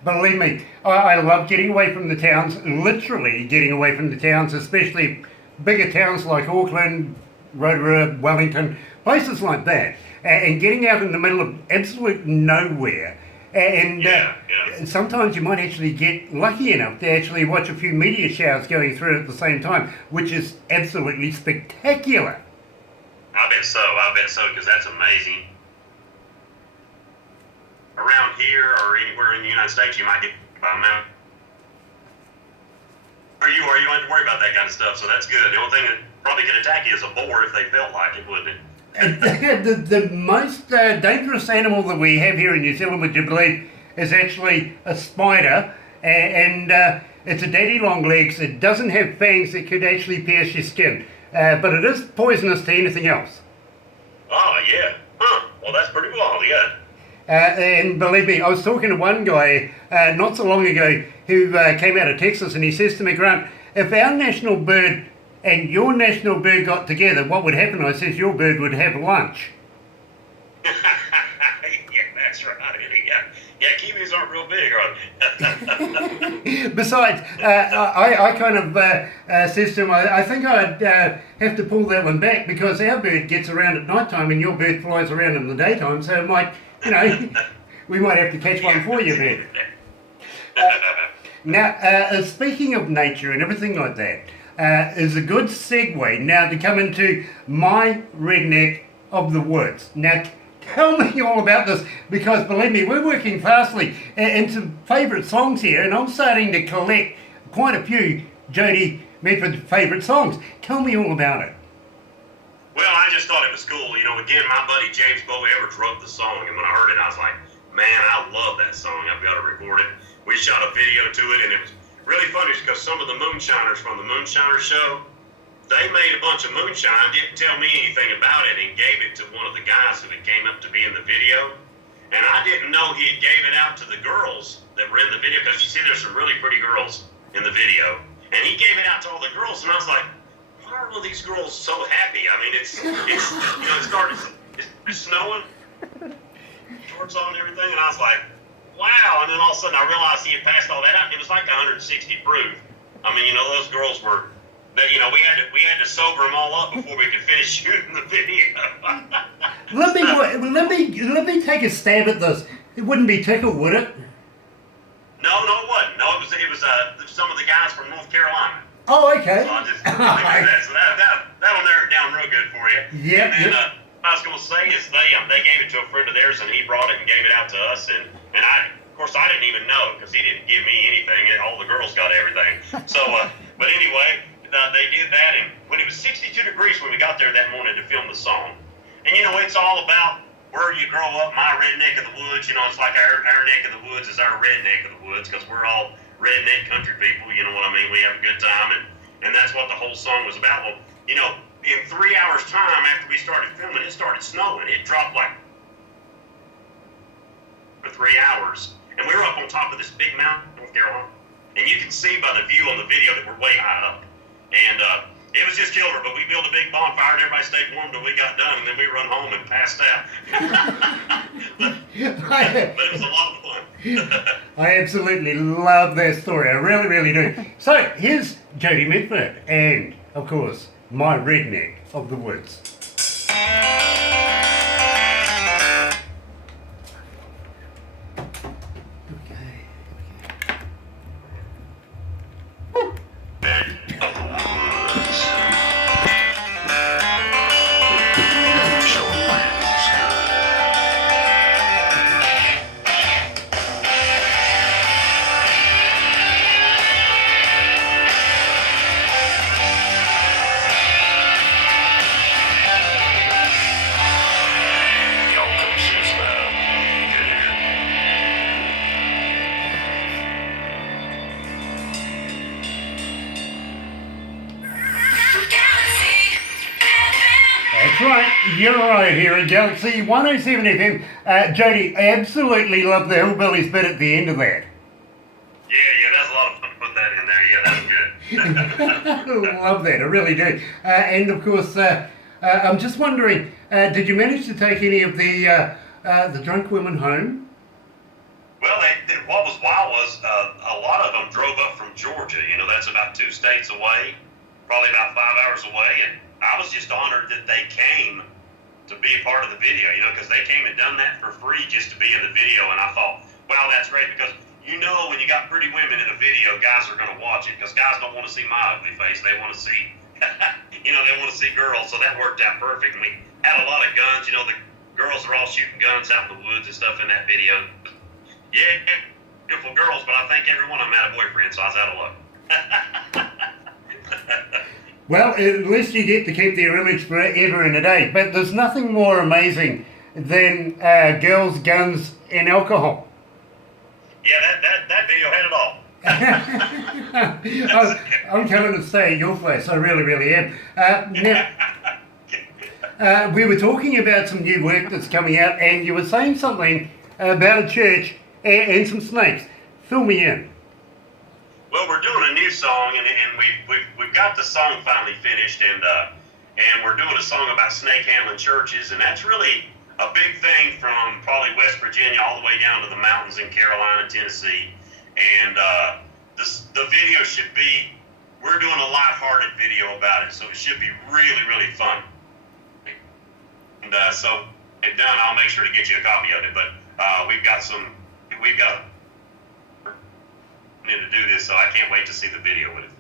believe me, I love getting away from the towns, literally getting away from the towns, especially bigger towns like Auckland, Rotorua, Wellington, places like that, and getting out in the middle of absolute nowhere. And sometimes you might actually get lucky enough to actually watch a few meteor showers going through at the same time, which is absolutely spectacular. I bet so, because that's amazing. Around here or anywhere in the United States, you might get by a mountain. You don't have to worry about that kind of stuff, so that's good. The only thing that probably could attack you is a boar if they felt like it, wouldn't it? The most dangerous animal that we have here in New Zealand, would you believe, is actually a spider, and it's a daddy long legs. It doesn't have fangs that could actually pierce your skin, but it is poisonous to anything else. Oh, yeah. Huh. Well, that's pretty wild, yeah. And believe me, I was talking to one guy not so long ago who came out of Texas, and he says to me, Grant, if our national bird and your national bird got together, what would happen? I says, your bird would have lunch. Yeah, that's right. Yeah, kiwis aren't real big, are they? Besides, I kind of says to him, I think I'd have to pull that one back because our bird gets around at night time and your bird flies around in the daytime, so it might, you know, we might have to catch one for you, bird. Now, speaking of nature and everything like that, is a good segue now to come into my redneck of the woods. Now, tell me all about this, because believe me, we're working fastly into favourite songs here, and I'm starting to collect quite a few Jody Medford favourite songs. Tell me all about it. Well, I just thought it was cool. You know, again, my buddy James Bowie Everett wrote the song, and when I heard it, I was like, man, I love that song. I've got to record it. We shot a video to it, and it was really funny because some of the moonshiners from the Moonshiner Show, they made a bunch of moonshine, didn't tell me anything about it, and gave it to one of the guys who had came up to be in the video. And I didn't know he had gave it out to the girls that were in the video, because you see there's some really pretty girls in the video. And he gave it out to all the girls, and I was like, why are all these girls so happy? I mean, it's you know, it's snowing, shorts on and everything, and I was like, wow. And then all of a sudden I realized he had passed all that out, and it was like 160 proof. I mean, you know, those girls were, you know, we had to sober them all up before we could finish shooting the video. let me take a stab at this. It wouldn't be tickled, would it? No, it wasn't. No, it was some of the guys from North Carolina. Oh, okay. So I just that. So that'll narrow it down real good for you. Yep. And then what I was going to say is they gave it to a friend of theirs, and he brought it and gave it out to us, and I, of course, I didn't even know because he didn't give me anything. All the girls got everything. So, but anyway, they did that, and when it was 62 degrees when we got there that morning to film the song, and you know, it's all about where you grow up. My redneck of the woods, you know, it's like our neck of the woods is our redneck of the woods because we're all redneck country people, you know what I mean? We have a good time, and that's what the whole song was about. Well, you know, in 3 hours' time after we started filming, it started snowing. It dropped like for 3 hours, and we were up on top of this big mountain, North Carolina, and you can see by the view on the video that we're way high up, and it was just killer. But we built a big bonfire, and everybody stayed warm till we got done, and then we run home and passed out. But it was a lot of fun. I absolutely love that story. I really, really do. So here's Jody Medford, and of course, my redneck of the woods. That's right, you're right here at Galaxy 107 FM. Jody, I absolutely love the Hillbillies bit at the end of that. Yeah, that's a lot of fun to put that in there. Yeah, that's good. Love that, I really do. And of course, I'm just wondering, did you manage to take any of the drunk women home? Well, what was wild was a lot of them drove up from Georgia. You know, that's about 2 states away, probably about 5 hours away. And I was just honored that they came to be a part of the video, you know, because they came and done that for free just to be in the video. And I thought, wow, that's great, because you know when you got pretty women in a video, guys are going to watch it, because guys don't want to see my ugly face. They want to see, you know, they want to see girls. So that worked out perfect. And we had a lot of guns. You know, the girls are all shooting guns out in the woods and stuff in that video. Yeah, beautiful girls, but I think every one of them had a boyfriend, so I was out of luck. Well, at least you get to keep their image forever and a day. But there's nothing more amazing than girls, guns, and alcohol. Yeah, that video had it all. I'm coming to stay at your place. I really, really am. Now, we were talking about some new work that's coming out, and you were saying something about a church and some snakes. Fill me in. Well, we're doing a new song, and we've got the song finally finished, and we're doing a song about snake handling churches, and that's really a big thing from probably West Virginia all the way down to the mountains in Carolina, Tennessee, and the video should be, we're doing a lighthearted video about it, so it should be really, really fun. And so, if done, I'll make sure to get you a copy of it, but we've got to do this, so I can't wait to see the video with it.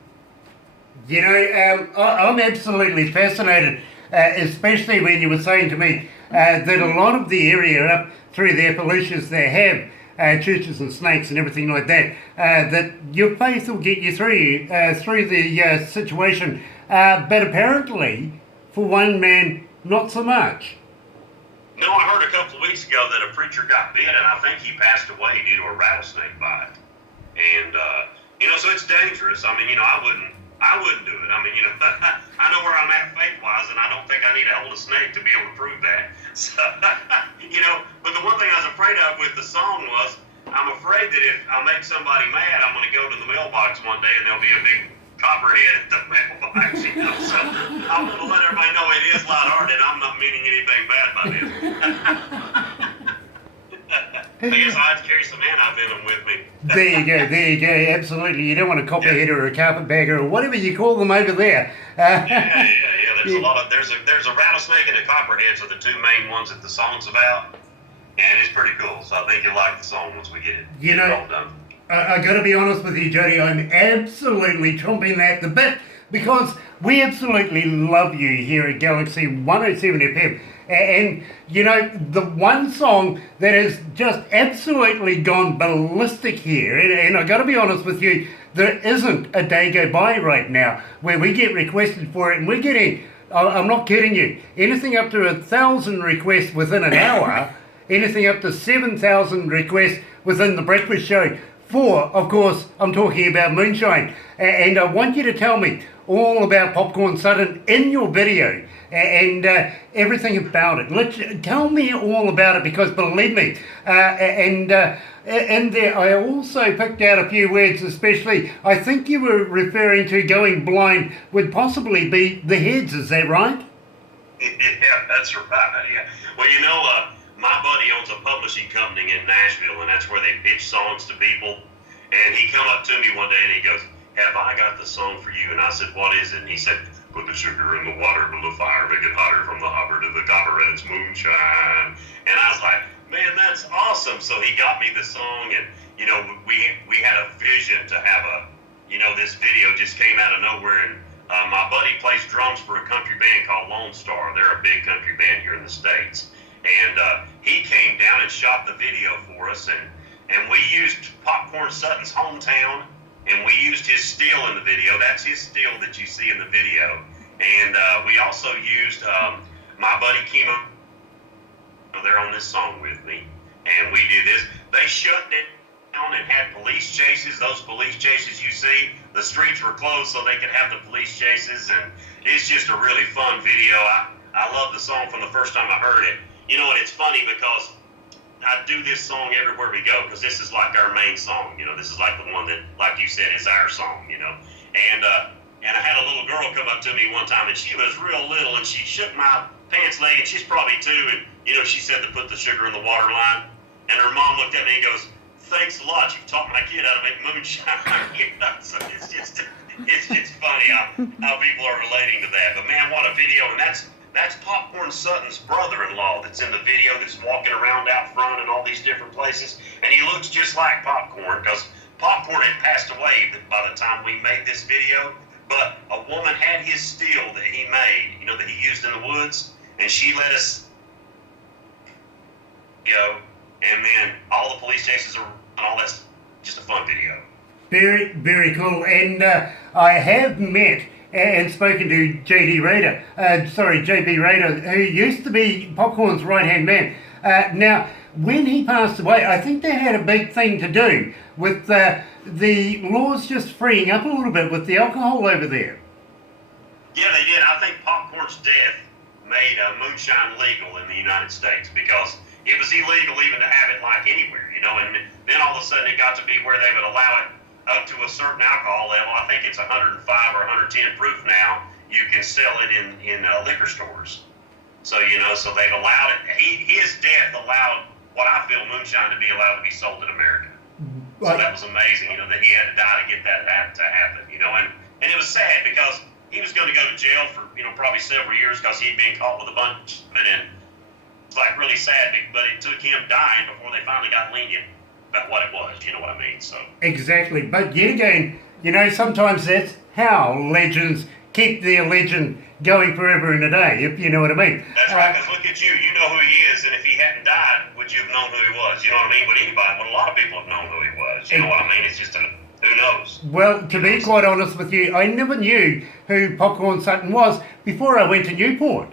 You know, I'm absolutely fascinated, especially when you were saying to me that a lot of the area up through the Appalachians, they have churches and snakes and everything like that, that your faith will get you through the situation, but apparently, for one man, not so much. No, I heard a couple of weeks ago that a preacher got bit, and I think he passed away due to a rattlesnake bite. And, you know, so it's dangerous. I mean, you know, I wouldn't do it. I mean, you know, I know where I'm at faith-wise, and I don't think I need to hold a snake to be able to prove that. So, you know, but the one thing I was afraid of with the song was, I'm afraid that if I make somebody mad, I'm going to go to the mailbox one day, and there'll be a big copperhead at the mailbox, you know. So I want to let everybody know it is lighthearted. I'm not meaning anything bad by this. I guess I have to carry some anti-venom with me. There you go, absolutely. You don't want a copperhead or a carpetbagger or whatever you call them over there. Yeah. There's a lot of there's a rattlesnake and a copperhead are the two main ones that the song's about, and it's pretty cool. So I think you'll like the song once we get it all done. I got to be honest with you, Jody. I'm absolutely chomping at the bit because we absolutely love you here at Galaxy 107 FM. And, you know, the one song that has just absolutely gone ballistic here, and I got to be honest with you, there isn't a day go by right now where we get requested for it, and we're getting, I'm not kidding you, anything up to 1,000 requests within an hour, anything up to 7,000 requests within the breakfast show. For, of course, I'm talking about moonshine. And I want you to tell me all about Popcorn Sudden in your video and everything about it. Tell me all about it, because believe me, and there I also picked out a few words, especially, I think you were referring to going blind would possibly be the heads, is that right? Yeah, that's right. Yeah. Well, you know, my buddy owns a publishing company in Nashville, and that's where they pitch songs to people. And he come up to me one day and he goes, "Have I got the song for you?" And I said, "What is it?" And he said, "Put the sugar in the water, build a fire, make it hotter from the hopper to the copper, and it's moonshine." And I was like, man, that's awesome. So he got me the song, and, you know, we had a vision to have this video just came out of nowhere. And my buddy plays drums for a country band called Lone Star. They're a big country band here in the States. And he came down and shot the video for us, and we used Popcorn Sutton's hometown, and we used his steel in the video. That's his steel that you see in the video. And we also used my buddy Kimo. They're on this song with me, and we did this. They shut down and had police chases. Those police chases you see, the streets were closed so they could have the police chases, and it's just a really fun video. I love the song from the first time I heard it. You know, and it's funny because I do this song everywhere we go because this is like our main song. You know, this is like the one that, like you said, is our song. You know, and I had a little girl come up to me one time, and she was real little, and she shook my pants leg, and she's probably 2, and you know, she said to put the sugar in the water line, and her mom looked at me and goes, "Thanks a lot, you've taught my kid how to make moonshine." You know, so it's just funny how people are relating to that. But man, what a video, and that's Popcorn Sutton's brother-in-law that's in the video, that's walking around out front and all these different places, and he looks just like Popcorn because Popcorn had passed away by the time we made this video. But a woman had his steel that he made, you know, that he used in the woods, and she let us go, and then all the police chases and all that's just a fun video. Very, very cool. And I have met and spoken to JB Raider, who used to be Popcorn's right-hand man. Now, when he passed away, I think they had a big thing to do with the laws just freeing up a little bit with the alcohol over there. Yeah, they did. I think Popcorn's death made moonshine legal in the United States because it was illegal even to have it like anywhere, you know, and then all of a sudden it got to be where they would allow it up to a certain alcohol level. I think it's 105 or 110 proof now. You can sell it in liquor stores. So, you know, so they've allowed it. His death allowed what I feel moonshine to be allowed to be sold in America. So that was amazing, you know, that he had to die to get that to happen, you know, and it was sad because he was going to go to jail for, you know, probably several years because he'd been caught with a bunch of it, and it's like really sad, but it took him dying before they finally got lenient about what it was, you know what I mean? So exactly, but yet again, you know, sometimes that's how legends keep their legend going forever and a day, if you know what I mean. That's right, because look at you know who he is, and if he hadn't died, would you have known who he was? You know what I mean? Would anybody, would a lot of people have known who he was? You know what I mean? It's just who knows? Well, to be quite honest with you, I never knew who Popcorn Sutton was before I went to Newport.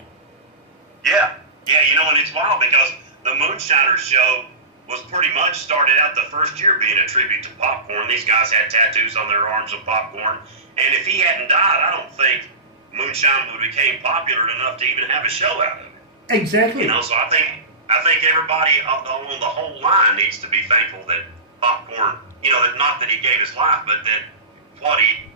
Yeah, you know, and it's wild because the Moonshiners show was pretty much started out the first year being a tribute to Popcorn. These guys had tattoos on their arms of Popcorn, and if he hadn't died, I don't think moonshine would became popular enough to even have a show out of it. Exactly. You know, so I think everybody on the whole line needs to be thankful that Popcorn, you know, that not that he gave his life, but that what he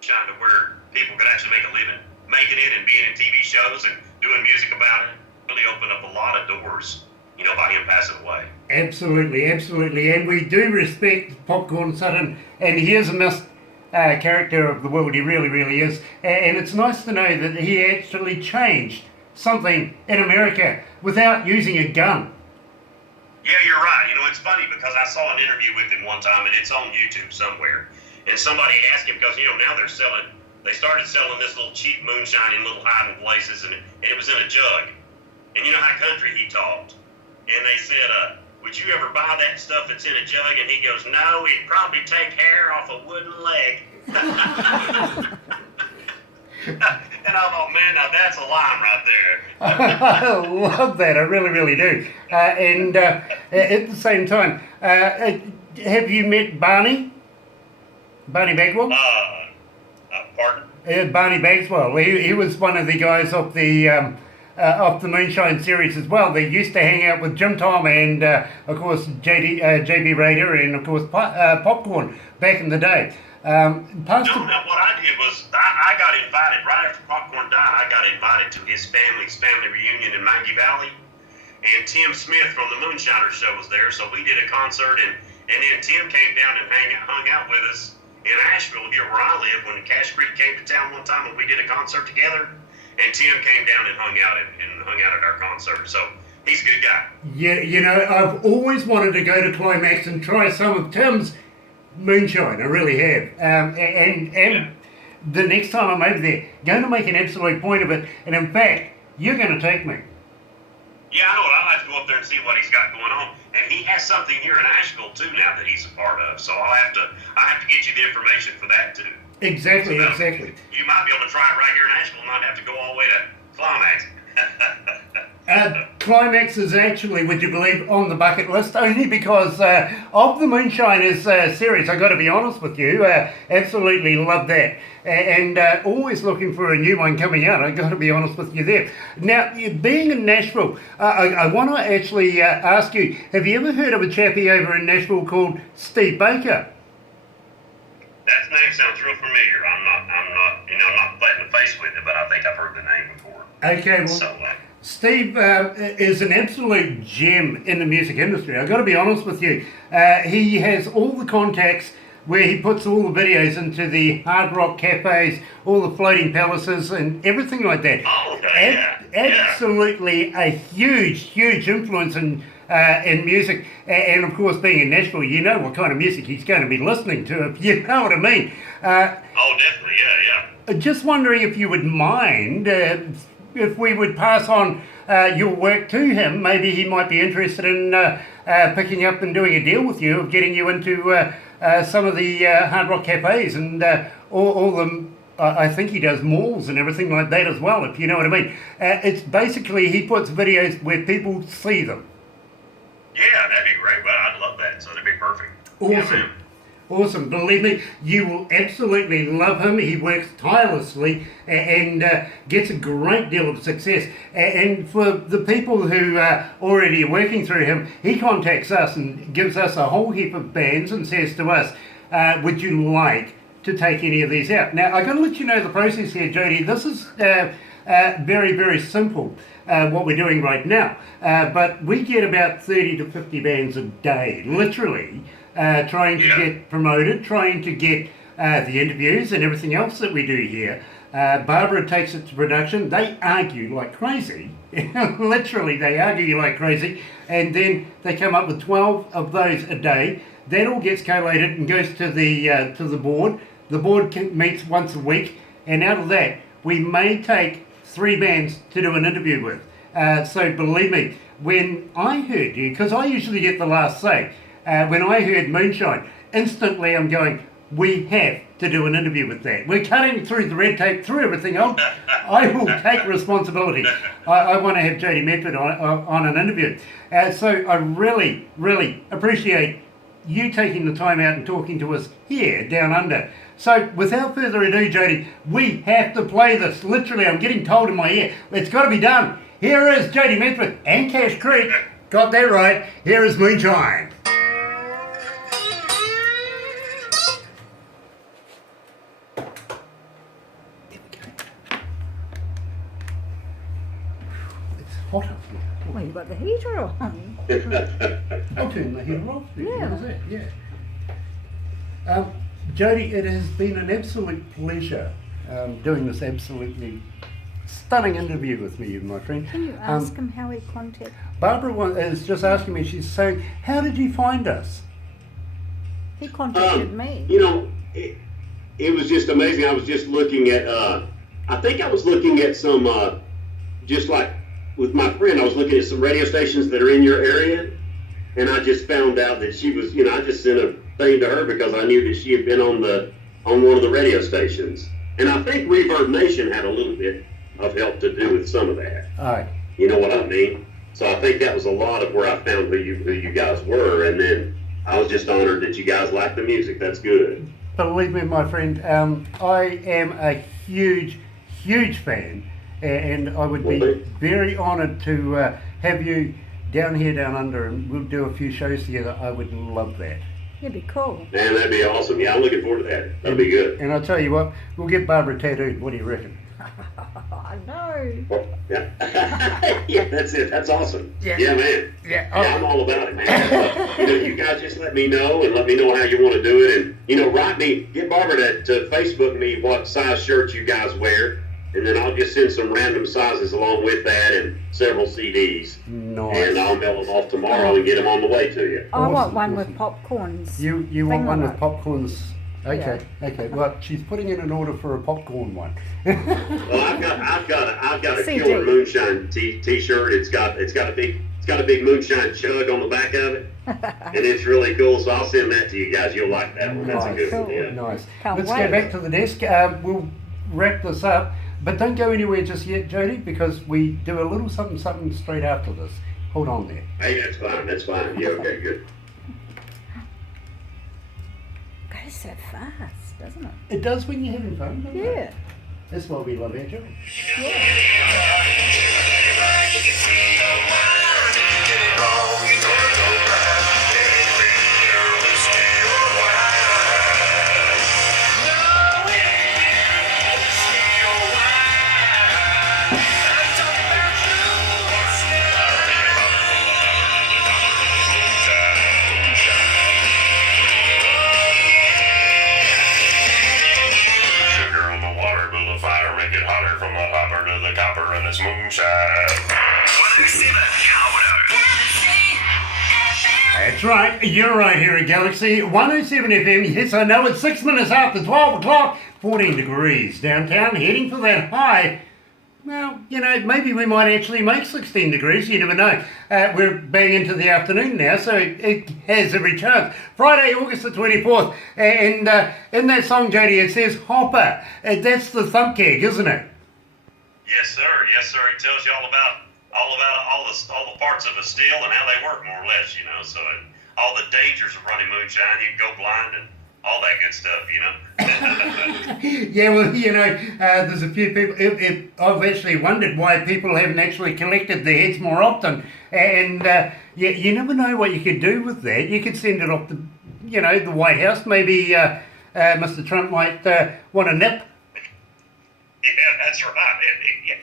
shined to where people could actually make a living making it and being in TV shows and doing music about it really opened up a lot of doors, you know, by him passing away. Absolutely, absolutely. And we do respect Popcorn Sutton, and he is a missed character of the world. He really, really is. And it's nice to know that he actually changed something in America without using a gun. Yeah, you're right. You know, it's funny because I saw an interview with him one time, and it's on YouTube somewhere. And somebody asked him, because, you know, now they started selling this little cheap moonshine in little hiding places, and it was in a jug. And you know how country he talked. And they said, would you ever buy that stuff that's in a jug? And he goes, no, it'd probably take hair off a wooden leg. And I thought, man, now that's a line right there. I love that. I really, really do. And at the same time, have you met Barney? Barney Bagwell? Pardon? Barney Bagwell. He was one of the guys of the Moonshine series as well. They used to hang out with Jim Tom and, of course, JB Raider and, of course, Popcorn back in the day. No, what I did was I got invited right after Popcorn died. I got invited to his family reunion in Maggie Valley, and Tim Smith from the Moonshiners show was there. So we did a concert, and then Tim came down and hung out with us in Asheville here where I live when Cash Creek came to town one time and we did a concert together. And Tim came down and hung out at our concert. So he's a good guy. Yeah, you know, I've always wanted to go to Climax and try some of Tim's moonshine. I really have. And the next time I'm over there, going to make an absolute point of it. And in fact, you're going to take me. Yeah, I know. I'd like to go up there and see what he's got going on. And he has something here in Asheville too now that he's a part of. So I have to get you the information for that too. Exactly, so exactly. You might be able to try it right here in Asheville and not have to go all the way to Climax. Climax is actually, would you believe, on the bucket list only because of the Moonshiners series. I got to be honest with you, absolutely love that, and always looking for a new one coming out. I got to be honest with you there. Now, being in Nashville, I want to actually ask you: have you ever heard of a chappie over in Nashville called Steve Baker? That name sounds real familiar. I'm not flat in the face with it, but I think I've heard the name before. Okay, well. So, Steve is an absolute gem in the music industry. I've got to be honest with you. He has all the contacts where he puts all the videos into the hard rock cafes, all the floating palaces and everything like that. Oh, okay, Absolutely a huge influence in music. And of course, being in Nashville, you know what kind of music he's going to be listening to, if you know what I mean. Oh, definitely, yeah. Just wondering if you would mind... if we would pass on your work to him, maybe he might be interested in picking up and doing a deal with you of getting you into some of the hard rock cafes and all the, I think he does malls and everything like that as well, if you know what I mean. It's basically, he puts videos where people see them. Yeah, that'd be great. Well, I'd love that, so that'd be perfect. Awesome. Yeah, awesome. Believe me, you will absolutely love him. He works tirelessly and gets a great deal of success. And for the people who already are working through him, he contacts us and gives us a whole heap of bands and says to us, would you like to take any of these out? Now, I've got to let you know the process here, Jody. This is very, very simple. What we're doing right now, but we get about 30 to 50 bands a day, literally, trying to get promoted, trying to get the interviews and everything else that we do here. Barbara takes it to production. They argue like crazy. Literally, they argue like crazy, and then they come up with 12 of those a day. That all gets collated and goes to the board. The board meets once a week, and out of that, we may take 3 bands to do an interview with. So believe me, when I heard you, because I usually get the last say, when I heard Moonshine, instantly I'm going, we have to do an interview with that. We're cutting through the red tape, through everything else. I will take responsibility. I want to have Jody Medford on an interview. So I really, really appreciate you taking the time out and talking to us here down under. So without further ado, Jody, we have to play this. Literally, I'm getting told in my ear, it's got to be done. Here is Jody Medford and Cash Creek. Got that right. Here is Moonshine. There we go. It's hot up here. Well, you got the heater on. I'll turn the heater off. Yeah. How's that? Yeah. Jody, it has been an absolute pleasure doing this absolutely stunning interview with me, my friend. Can you ask him how he contacted? Barbara is just asking me, she's saying, how did you find us? He contacted me. You know, it was just amazing. I was just looking at, I think I was looking at some, just like with my friend, I was looking at some radio stations that are in your area, and I just found out that she was, I just sent a thing to her because I knew that she had been on one of the radio stations. And I think Reverb Nation had a little bit of help to do with some of that. All right. You know what I mean? So I think that was a lot of where I found who you guys were, and then I was just honored that you guys liked the music. That's good. Believe me, my friend, I am a huge fan, and I would be very honored to have you down here, down under, and we'll do a few shows together. I would love that. It'd be cool. Man, that'd be awesome. Yeah, I'm looking forward to that. That'd be good. And I'll tell you what, we'll get Barbara tattooed. What do you reckon? I know. Well, yeah. Yeah, that's it. That's awesome. Yeah. Yeah, man. Yeah. Yeah, I'm all about it, man. You guys just let me know and let me know how you want to do it. And, write me, get Barbara to Facebook me what size shirts you guys wear. And then I'll just send some random sizes along with that and several CDs. Nice. And I'll mail them off tomorrow and get them on the way to you. I want one with popcorns. You want one with it. popcorns? Okay, okay. Well, she's putting in an order for a popcorn one. Well, I've got a CD. killer moonshine t-shirt. It's got a big moonshine chug on the back of it, and it's really cool. So I'll send that to you guys. You'll like that one. That's a good one. Yeah. Nice. Can't Let's wait. go back to the desk. We'll wrap this up. But don't go anywhere just yet, Jody, because we do a little something straight after this. Hold on there. Hey, that's fine. Yeah, okay, good. Goes so fast, doesn't it? It does when you're having fun, doesn't it? Yeah. That's why we love our job. Sugar on the water, build a fire, make it hotter from the hopper to the copper, and it's moonshine. That's right, you're right here at Galaxy 107 FM. Yes, I know it's 6 minutes after 12 o'clock, 14 degrees downtown, heading for that high. Well, you know, maybe we might actually make 16 degrees, you never know. We're bang into the afternoon now, so it has every chance. Friday, August the 24th, and in that song, Jody, it says Hopper. That's the thump gag, isn't it? Yes, sir. Yes, sir. He tells you all the parts of a steel and how they work, more or less. You know, so all the dangers of running moonshine. You can go blind and all that good stuff. You know. Yeah, well, you know, there's a few people. I've actually wondered why people haven't actually collected their heads more often, and you never know what you could do with that. You could send it off to, you know, the White House. Maybe Mr. Trump might want a nip. Yeah, that's right. Yeah.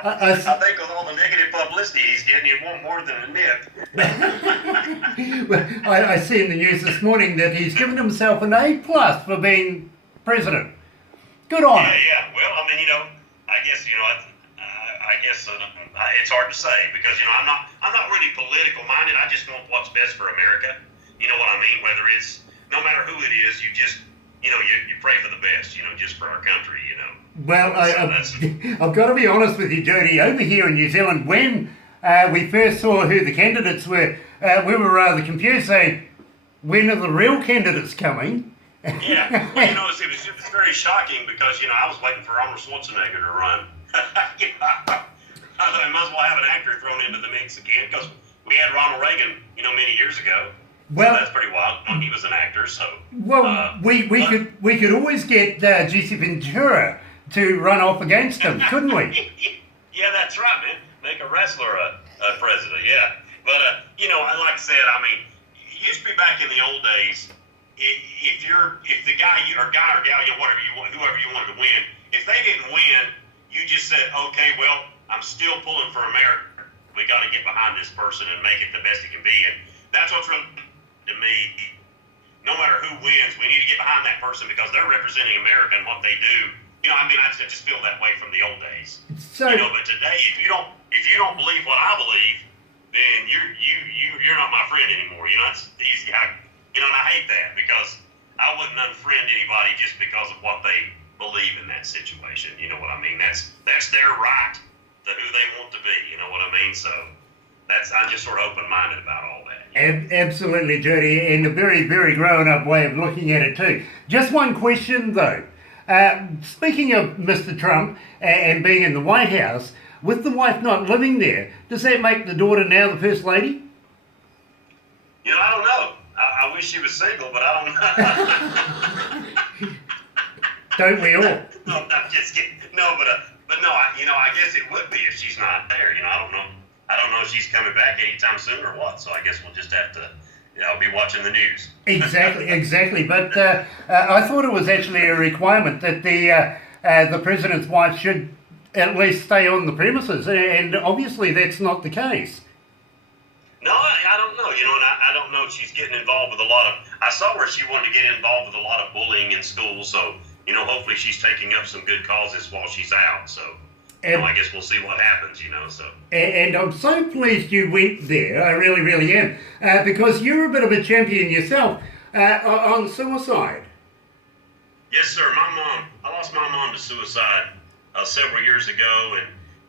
I think with all the negative publicity he's getting, you want more than a nip. Well, I see in the news this morning that he's given himself an A+ for being president. Good on him. Yeah. Well, I mean, you know, I guess it's hard to say because, you know, I'm not really political minded. I just want what's best for America. You know what I mean? Whether it's no matter who it is, you just, you know, you pray for the best. You know, just for our country. You know. Well, I've got to be honest with you, Jody. Over here in New Zealand, when we first saw who the candidates were, we were rather confused, saying, when are the real candidates coming? Yeah, well, you know, it was very shocking because, you know, I was waiting for Arnold Schwarzenegger to run. You know, I thought I might as well have an actor thrown into the mix again because we had Ronald Reagan, you know, many years ago. Well, so that's pretty wild. Well, he was an actor, so. Well, we could always get Jesse Ventura to run off against him, couldn't we? Yeah, that's right, man. Make a wrestler a president, yeah. But, you know, like I said, I mean, it used to be back in the old days, if the guy or gal, you know, whoever you wanted to win, if they didn't win, you just said, okay, well, I'm still pulling for America. We got to get behind this person and make it the best it can be. And that's what's really, to me, no matter who wins, we need to get behind that person because they're representing America and what they do. You know, I mean, I just feel that way from the old days. So, you know, but today, if you don't believe what I believe, then you're not my friend anymore. You know, it's easy. You know, and I hate that because I wouldn't unfriend anybody just because of what they believe in that situation. You know what I mean? That's their right to who they want to be. You know what I mean? So I'm just sort of open-minded about all that. Absolutely, Jody, and a very, very grown-up way of looking at it too. Just one question though. Speaking of Mr. Trump and being in the White House, with the wife not living there, does that make the daughter now the First Lady? You know, I don't know. I wish she was single, but I don't know. Don't we all? No, I'm just kidding. No, but no, I guess it would be if she's not there. You know, I don't know if she's coming back anytime soon or what. So I guess we'll just have to, you know, be watching the news. Exactly. But I thought it was actually a requirement that the president's wife should at least stay on the premises, and obviously that's not the case. No, I don't know. You know, and I don't know if she's getting involved with a lot of. I saw where she wanted to get involved with a lot of bullying in school. So, you know, hopefully she's taking up some good causes while she's out. So, you know, I guess we'll see what happens. You know, so. And I'm so pleased you went there. I really, really am, because you're a bit of a champion yourself on suicide. Yes, sir. I lost my mom to suicide several years ago,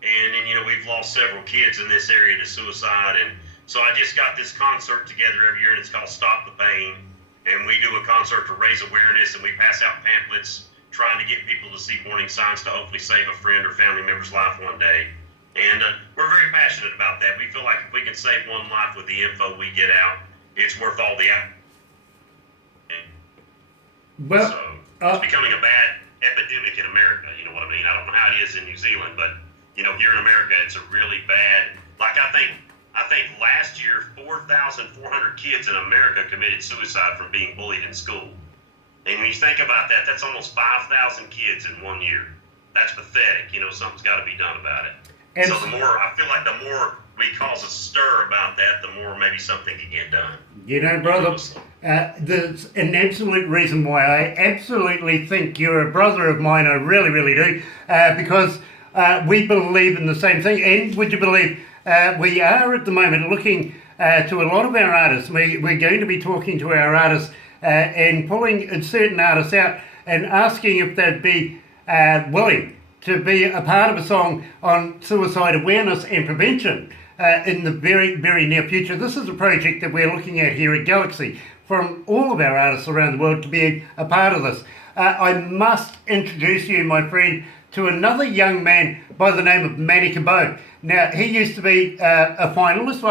and then, you know, we've lost several kids in this area to suicide, and so I just got this concert together every year, and it's called Stop the Pain, and we do a concert to raise awareness, and we pass out pamphlets trying to get people to see warning signs to hopefully save a friend or family member's life one day. And we're very passionate about that. We feel like if we can save one life with the info we get out, it's worth all the effort. Well, So it's becoming a bad epidemic in America. You know what I mean? I don't know how it is in New Zealand, but you know, here in America, it's a really bad. Like I think last year, 4,400 kids in America committed suicide from being bullied in school. And when you think about that, that's almost 5,000 kids in 1 year. That's pathetic. You know, something's got to be done about it. And so I feel like the more we cause a stir about that, the more maybe something can get done. you know, brother, there's an absolute reason why I absolutely think you're a brother of mine. I really, really do, because we believe in the same thing. And would you believe we are at the moment looking to a lot of our artists. We're going to be talking to our artists and pulling certain artists out and asking if they'd be willing to be a part of a song on suicide awareness and prevention in the very, very near future. This is a project that we're looking at here at Galaxy from all of our artists around the world to be a part of this. I must introduce you, my friend, to another young man by the name of Manny Cabot. Now, he used to be a finalist